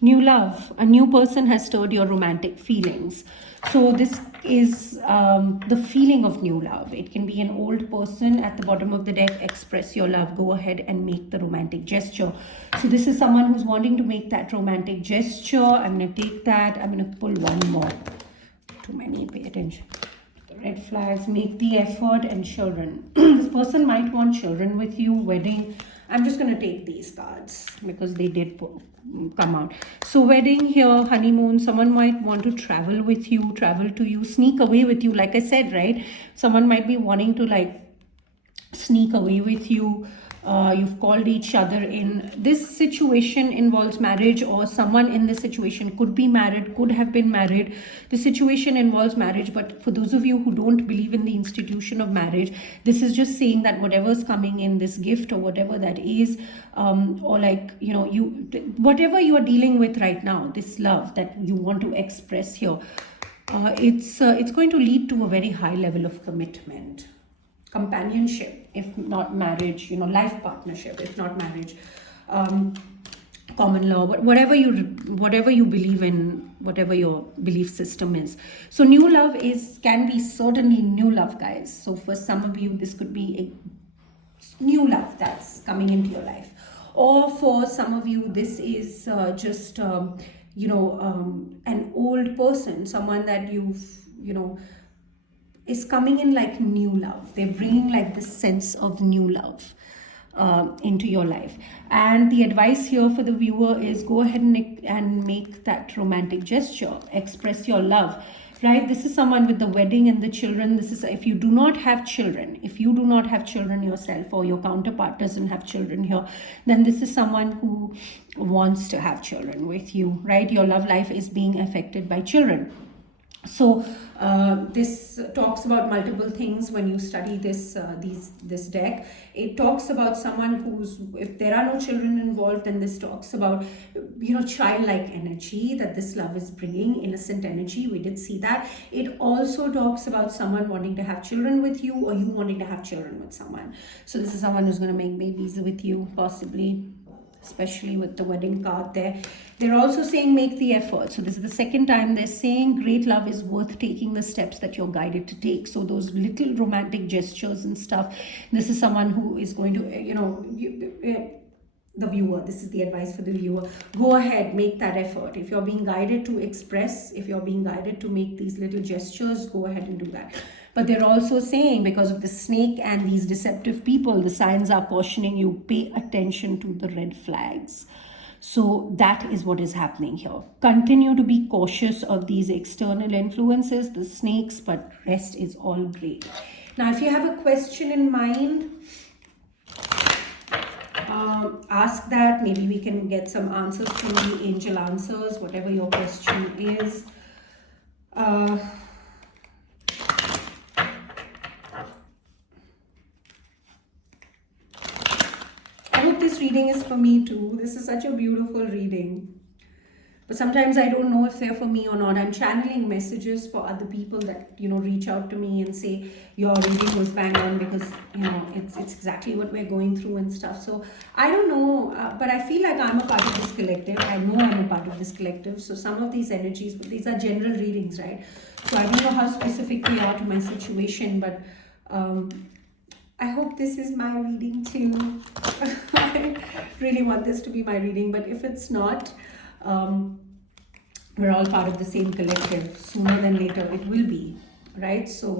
New love. A new person has stirred your romantic feelings. So this is the feeling of new love. It can be an old person. At the bottom of the deck, express your love. Go ahead and make the romantic gesture. So this is someone who's wanting to make that romantic gesture. I'm going to take that. I'm going to pull one more. Too many. Pay attention. The red flags. Make the effort, and children. This person might want children with you. Wedding. I'm just going to take these cards because they did come out. So wedding here, honeymoon, someone might want to travel with you, travel to you, sneak away with you. Like I said, right? Someone might be wanting to like sneak away with you. You've called each other in. This situation involves marriage, or someone in this situation could be married, could have been married. The situation involves marriage, but for those of you who don't believe in the institution of marriage, this is just saying that whatever's coming in, this gift or whatever that is, or like, whatever you are dealing with right now, this love that you want to express here, it's going to lead to a very high level of commitment. Companionship, if not marriage, life partnership, if not marriage, common law, whatever you believe in, whatever your belief system is. So new love can be certainly new love, guys. So for some of you, this could be a new love that's coming into your life, or for some of you, this is just an old person, someone that is coming in like new love. They're bringing like this sense of new love into your life. And the advice here for the viewer is go ahead and make that romantic gesture. Express your love, right? This is someone with the wedding and the children. This is if you do not have children, yourself, or your counterpart doesn't have children here, then this is someone who wants to have children with you, right? Your love life is being affected by children. So this talks about multiple things when you study this deck. It talks about someone who's, if there are no children involved, then this talks about childlike energy that this love is bringing, innocent energy. We did see that. It also talks about someone wanting to have children with you, or you wanting to have children with someone. So this is someone who's going to make babies with you, possibly, especially with the wedding card there. They're also saying make the effort. So this is the second time they're saying great love is worth taking the steps that you're guided to take. So those little romantic gestures and stuff, this is someone who is going to, the viewer, this is the advice for the viewer. Go ahead, make that effort. If you're being guided to express, if you're being guided to make these little gestures, go ahead and do that. But they're also saying, because of the snake and these deceptive people, the signs are cautioning you, pay attention to the red flags. So that is what is happening here. Continue to be cautious of these external influences, the snakes, but rest is all great. Now, if you have a question in mind, ask that. Maybe we can get some answers from the angel answers, whatever your question is. I hope this reading is for me too. This is such a beautiful reading. But sometimes I don't know if they're for me or not. I'm channeling messages for other people that, reach out to me and say, your reading was bang on, because, it's exactly what we're going through and stuff. So I don't know, but I feel like I'm a part of this collective. I know I'm a part of this collective. So some of these energies, but these are general readings, right? So I don't know how specific they are to my situation, but I hope this is my reading too. I really want this to be my reading, but if it's not, we're all part of the same collective. Sooner than later it will be, right? So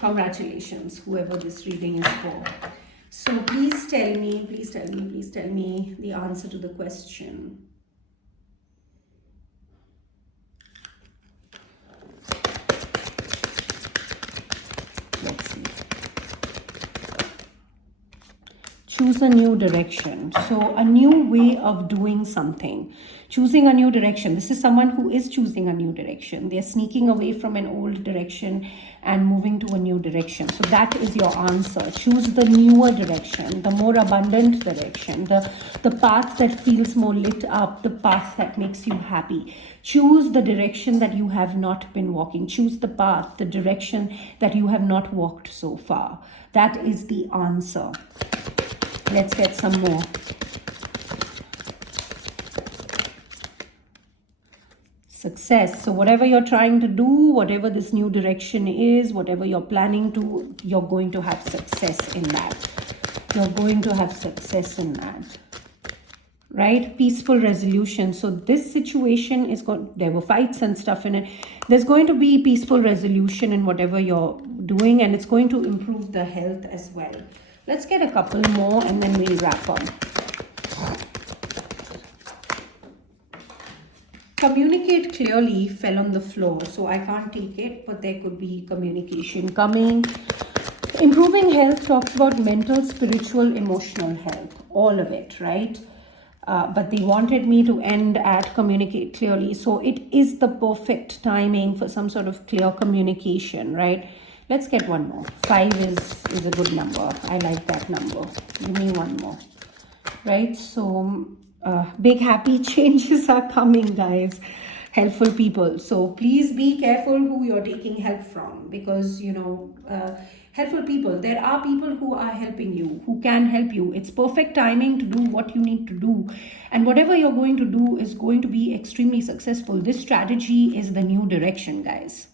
congratulations, whoever this reading is for. So please tell me the answer to the question. Let's see. Choose a new direction. So a new way of doing something. Choosing a new direction. This is someone who is choosing a new direction. They're sneaking away from an old direction and moving to a new direction. So that is your answer. Choose the newer direction, the more abundant direction, the path that feels more lit up, the path that makes you happy. Choose the direction that you have not been walking. Choose the path, the direction that you have not walked so far. That is the answer. Let's get some more. Success. So whatever you're trying to do, whatever this new direction is, whatever you're planning to, you're going to have success in that. You're going to have success in that. Right? Peaceful resolution. So this situation is going, there were fights and stuff in it. There's going to be peaceful resolution in whatever you're doing, and it's going to improve the health as well. Let's get a couple more and then we'll wrap up. Communicate clearly fell on the floor, so I can't take it, but there could be communication coming. Improving health talks about mental, spiritual, emotional health, all of it, right? But they wanted me to end at communicate clearly. So it is the perfect timing for some sort of clear communication, right? Let's get one more. 5 is a good number. I like that number. Give me one more, right? So big happy changes are coming, guys. Helpful people. So please be careful who you're taking help from, because, you know, helpful people, there are people who are helping you, who can help you. It's perfect timing to do what you need to do. And whatever you're going to do is going to be extremely successful. This strategy is the new direction, guys.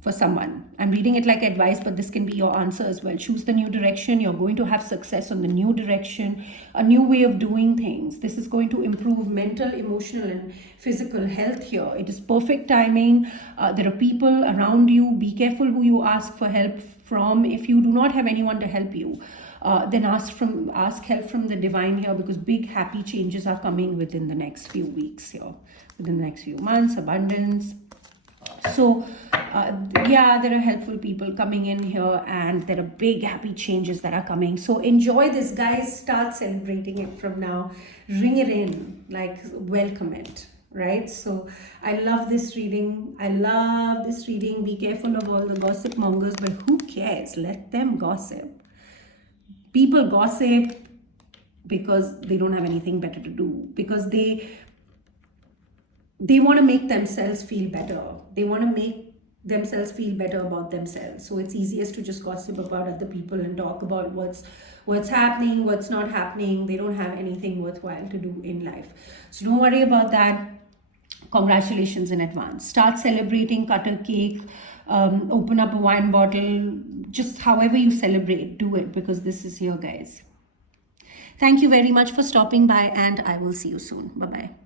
For someone, I'm reading it like advice, but this can be your answer as well. Choose the new direction. You're going to have success on the new direction, a new way of doing things. This is going to improve mental, emotional, and physical health here. It is perfect timing. There are people around you. Be careful who you ask for help from. If you do not have anyone to help you, then ask help from the divine here, because big happy changes are coming within the next few weeks here, within the next few months. Abundance. So yeah, there are helpful people coming in here, and there are big happy changes that are coming. So enjoy this, guys. Start celebrating it from now. Ring it in, like welcome it, right? So I love this reading. I love this reading. Be careful of all the gossip mongers, but who cares? Let them gossip. People gossip because they don't have anything better to do, because they want to make themselves feel better. They want to make themselves feel better about themselves. So it's easiest to just gossip about other people and talk about what's happening, what's not happening. They don't have anything worthwhile to do in life. So don't worry about that. Congratulations in advance. Start celebrating, cut a cake, open up a wine bottle. Just however you celebrate, do it, because this is here, guys. Thank you very much for stopping by, and I will see you soon. Bye-bye.